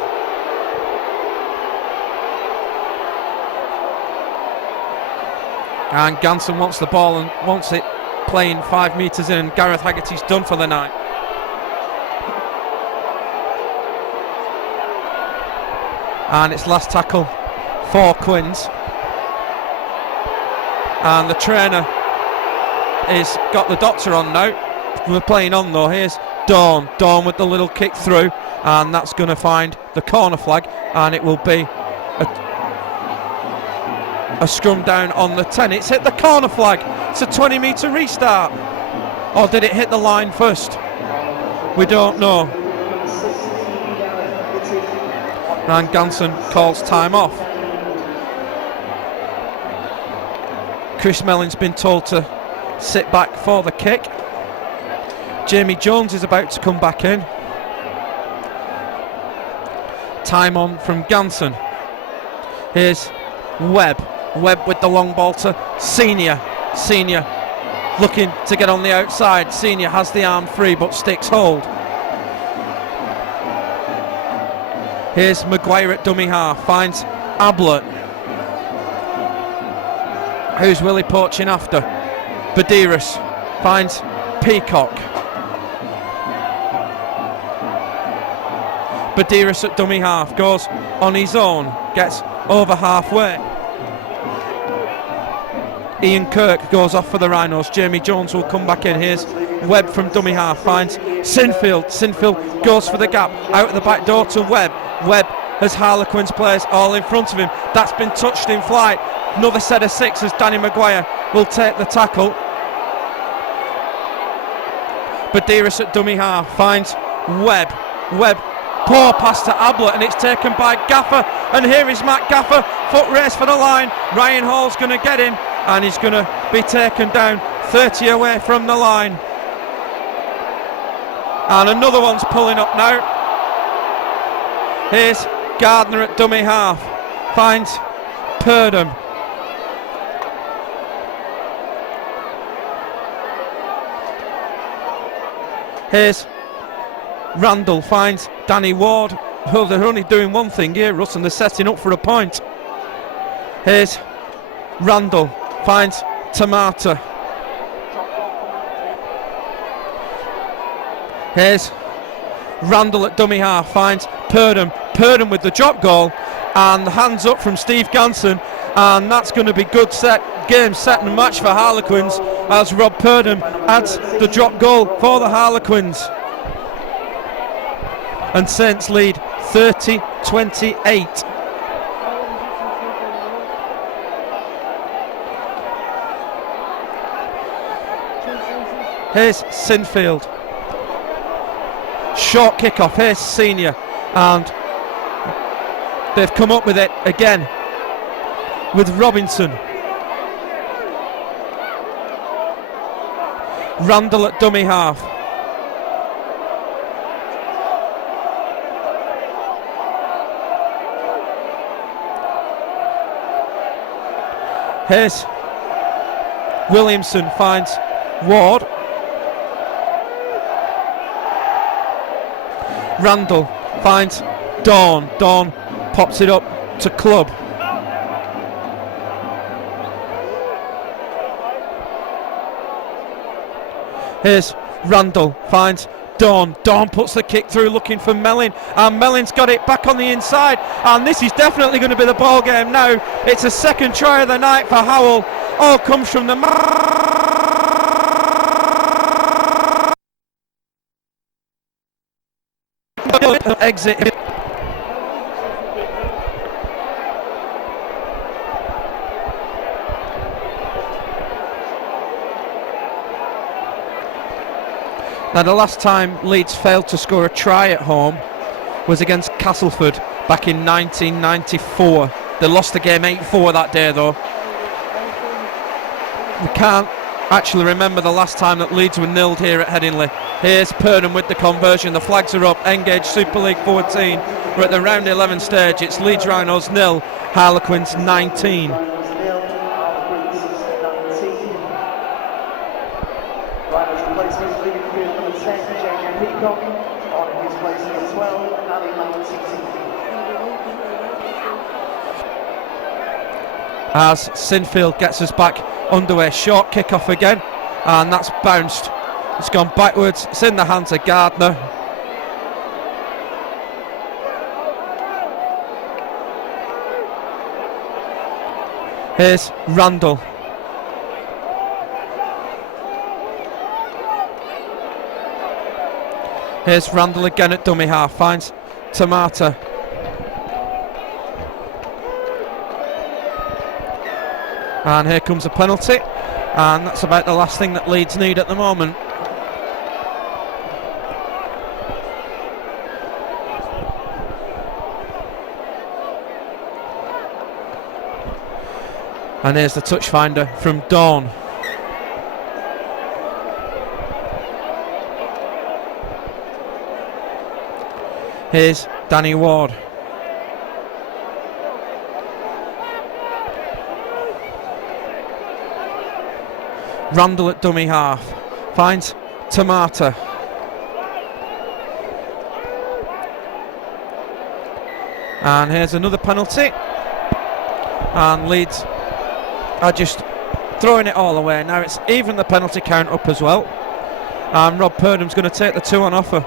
And Ganson wants the ball and wants it playing 5 metres in, and Gareth Haggerty's done for the night. And it's last tackle for Quins. And the trainer is got the doctor on now. We're playing on though. Here's Dawn with the little kick through, and that's going to find the corner flag, and it will be a scrum down on the 10. It's hit the corner flag. It's a 20-metre restart. Or did it hit the line first? We don't know. And Ganson calls time off. Chris Mellon's been told to sit back for the kick. Jamie Jones is about to come back in. Time on from Ganson. Here's Webb. Webb with the long ball to Senior. Senior looking to get on the outside. Senior has the arm free but sticks hold. Here's Maguire at dummy half. Finds Ablett. Who's Willie poaching after? Badiris finds Peacock. Badiris at dummy half, goes on his own, gets over halfway. Ian Kirk goes off for the Rhinos. Jamie Jones will come back in. Here's Webb from dummy half, finds Sinfield. Sinfield goes for the gap, out of the back door to Webb. Webb has Harlequins players all in front of him. That's been touched in flight. Another set of six as Danny Maguire will take the tackle. Badiris at dummy half finds Webb. Webb, poor pass to Ablett, and it's taken by Gaffer. And here is Matt Gaffer, foot race for the line. Ryan Hall's going to get him, and he's going to be taken down 30 away from the line. And another one's pulling up now. Here's Gardner at dummy half, finds Purdom. Here's Randall, finds Danny Ward. Oh, they're only doing one thing here, Russ, and they're setting up for a point. Here's Randall, finds Tamata. Here's Randall at dummy half, finds Purdom. Purdom with the drop goal, and the hands up from Steve Ganson, and that's going to be good game set and match for Harlequins as Rob Purdom adds the drop goal for the Harlequins. And Saints lead 30-28. Here's Sinfield. Short kick-off. Here's Senior, and they've come up with it again with Robinson. Randall at dummy half. Here's Williamson, finds Ward. Randall finds Dawn. Dawn pops it up to Clubb. Here's Randall, finds Dawn. Dawn puts the kick through, looking for Mellin, and Mellin's got it back on the inside, and this is definitely going to be the ball game now. It's a second try of the night for Howell. All comes from the exit. Now, the last time Leeds failed to score a try at home was against Castleford back in 1994. They lost the game 8-4 that day, though. We can't actually remember the last time that Leeds were nilled here at Headingley. Here's Purdom with the conversion. The flags are up. Engage Super League 14. We're at the round 11 stage. It's Leeds Rhinos 0, Harlequins 19. As Sinfield gets us back underway. Short kick-off again, and that's bounced. It's gone backwards. It's in the hands of Gardner. Here's Randall. Here's Randall again at dummy half, finds Tamata. And here comes a penalty, and that's about the last thing that Leeds need at the moment. And here's the touch finder from Dawn. Here's Danny Ward. Randall at dummy half. Finds Tamata. And here's another penalty. And Leeds are just throwing it all away. Now it's even the penalty count up as well. And Rob Purdham's going to take the 2 on offer.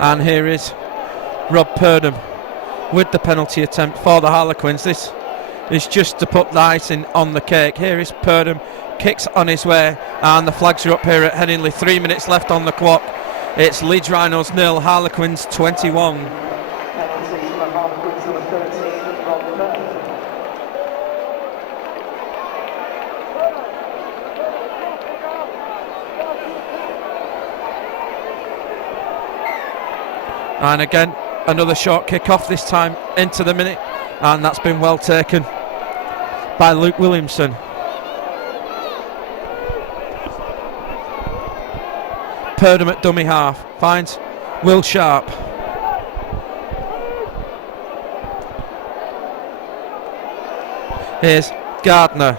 And here is Rob Purdham with the penalty attempt for the Harlequins. This is just to put the icing on the cake. Here is Purdham, kicks on his way, and the flags are up here at Headingley. 3 minutes left on the clock. It's Leeds Rhinos 0, Harlequins 21. Penalty for Harlequins number 13, Rob Purdham. And again, another short kick off, this time into the minute, and that's been well taken by Luke Williamson. Purdham at dummy half, finds Will Sharp. Here's Gardner.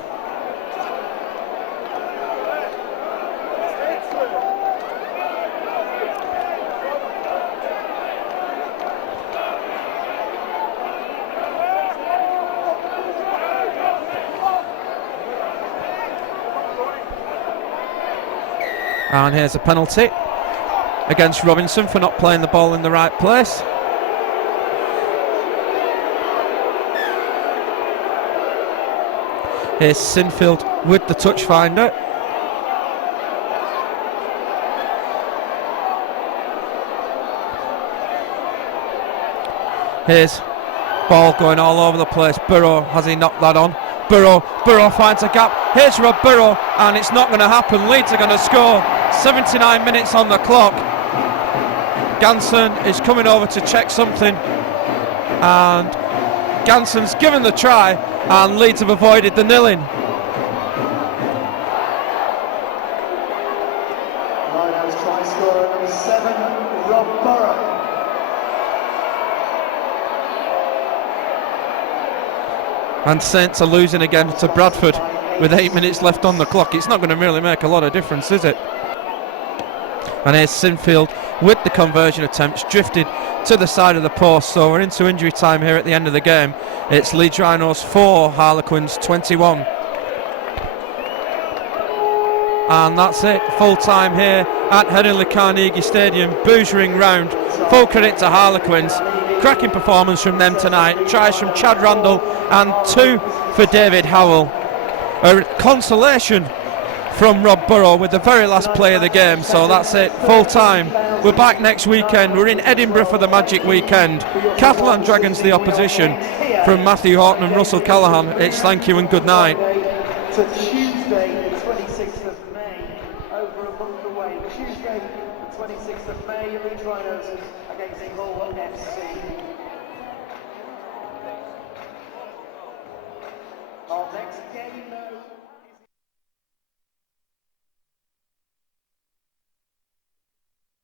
And here's a penalty against Robinson for not playing the ball in the right place. Here's Sinfield with the touch finder. Here's ball going all over the place. Burrow, has he knocked that on? Burrow finds a gap. Here's Rob Burrow, and it's not going to happen. Leeds are going to score. 79 minutes on the clock. Ganson is coming over to check something, and Ganson's given the try, and Leeds have avoided the nil-in. Rhinos try scorer number 7, Rob Burrow. And Saints are losing again to Bradford with 8 minutes left on the clock. It's not going to really make a lot of difference, is it? And here's Sinfield with the conversion attempts, drifted to the side of the post, so we're into injury time here at the end of the game. It's Leeds Rhinos 4, Harlequins 21. And that's it, full time here at Headingley Carnegie Stadium. Boos ring round, full credit to Harlequins. Cracking performance from them tonight. Tries from Chad Randall and 2 for David Howell. A consolation from Rob Burrow with the very last play of the game. So that's it, full time. We're back next weekend. We're in Edinburgh for the Magic Weekend. Catalan Dragons the opposition. From Matthew Horton and Russell Callahan, it's thank you and good night. To Tuesday, the 26th of May, over a month away. Tuesday, the 26th of May, Leeds Rhinos against Hull FC. Our next game, though.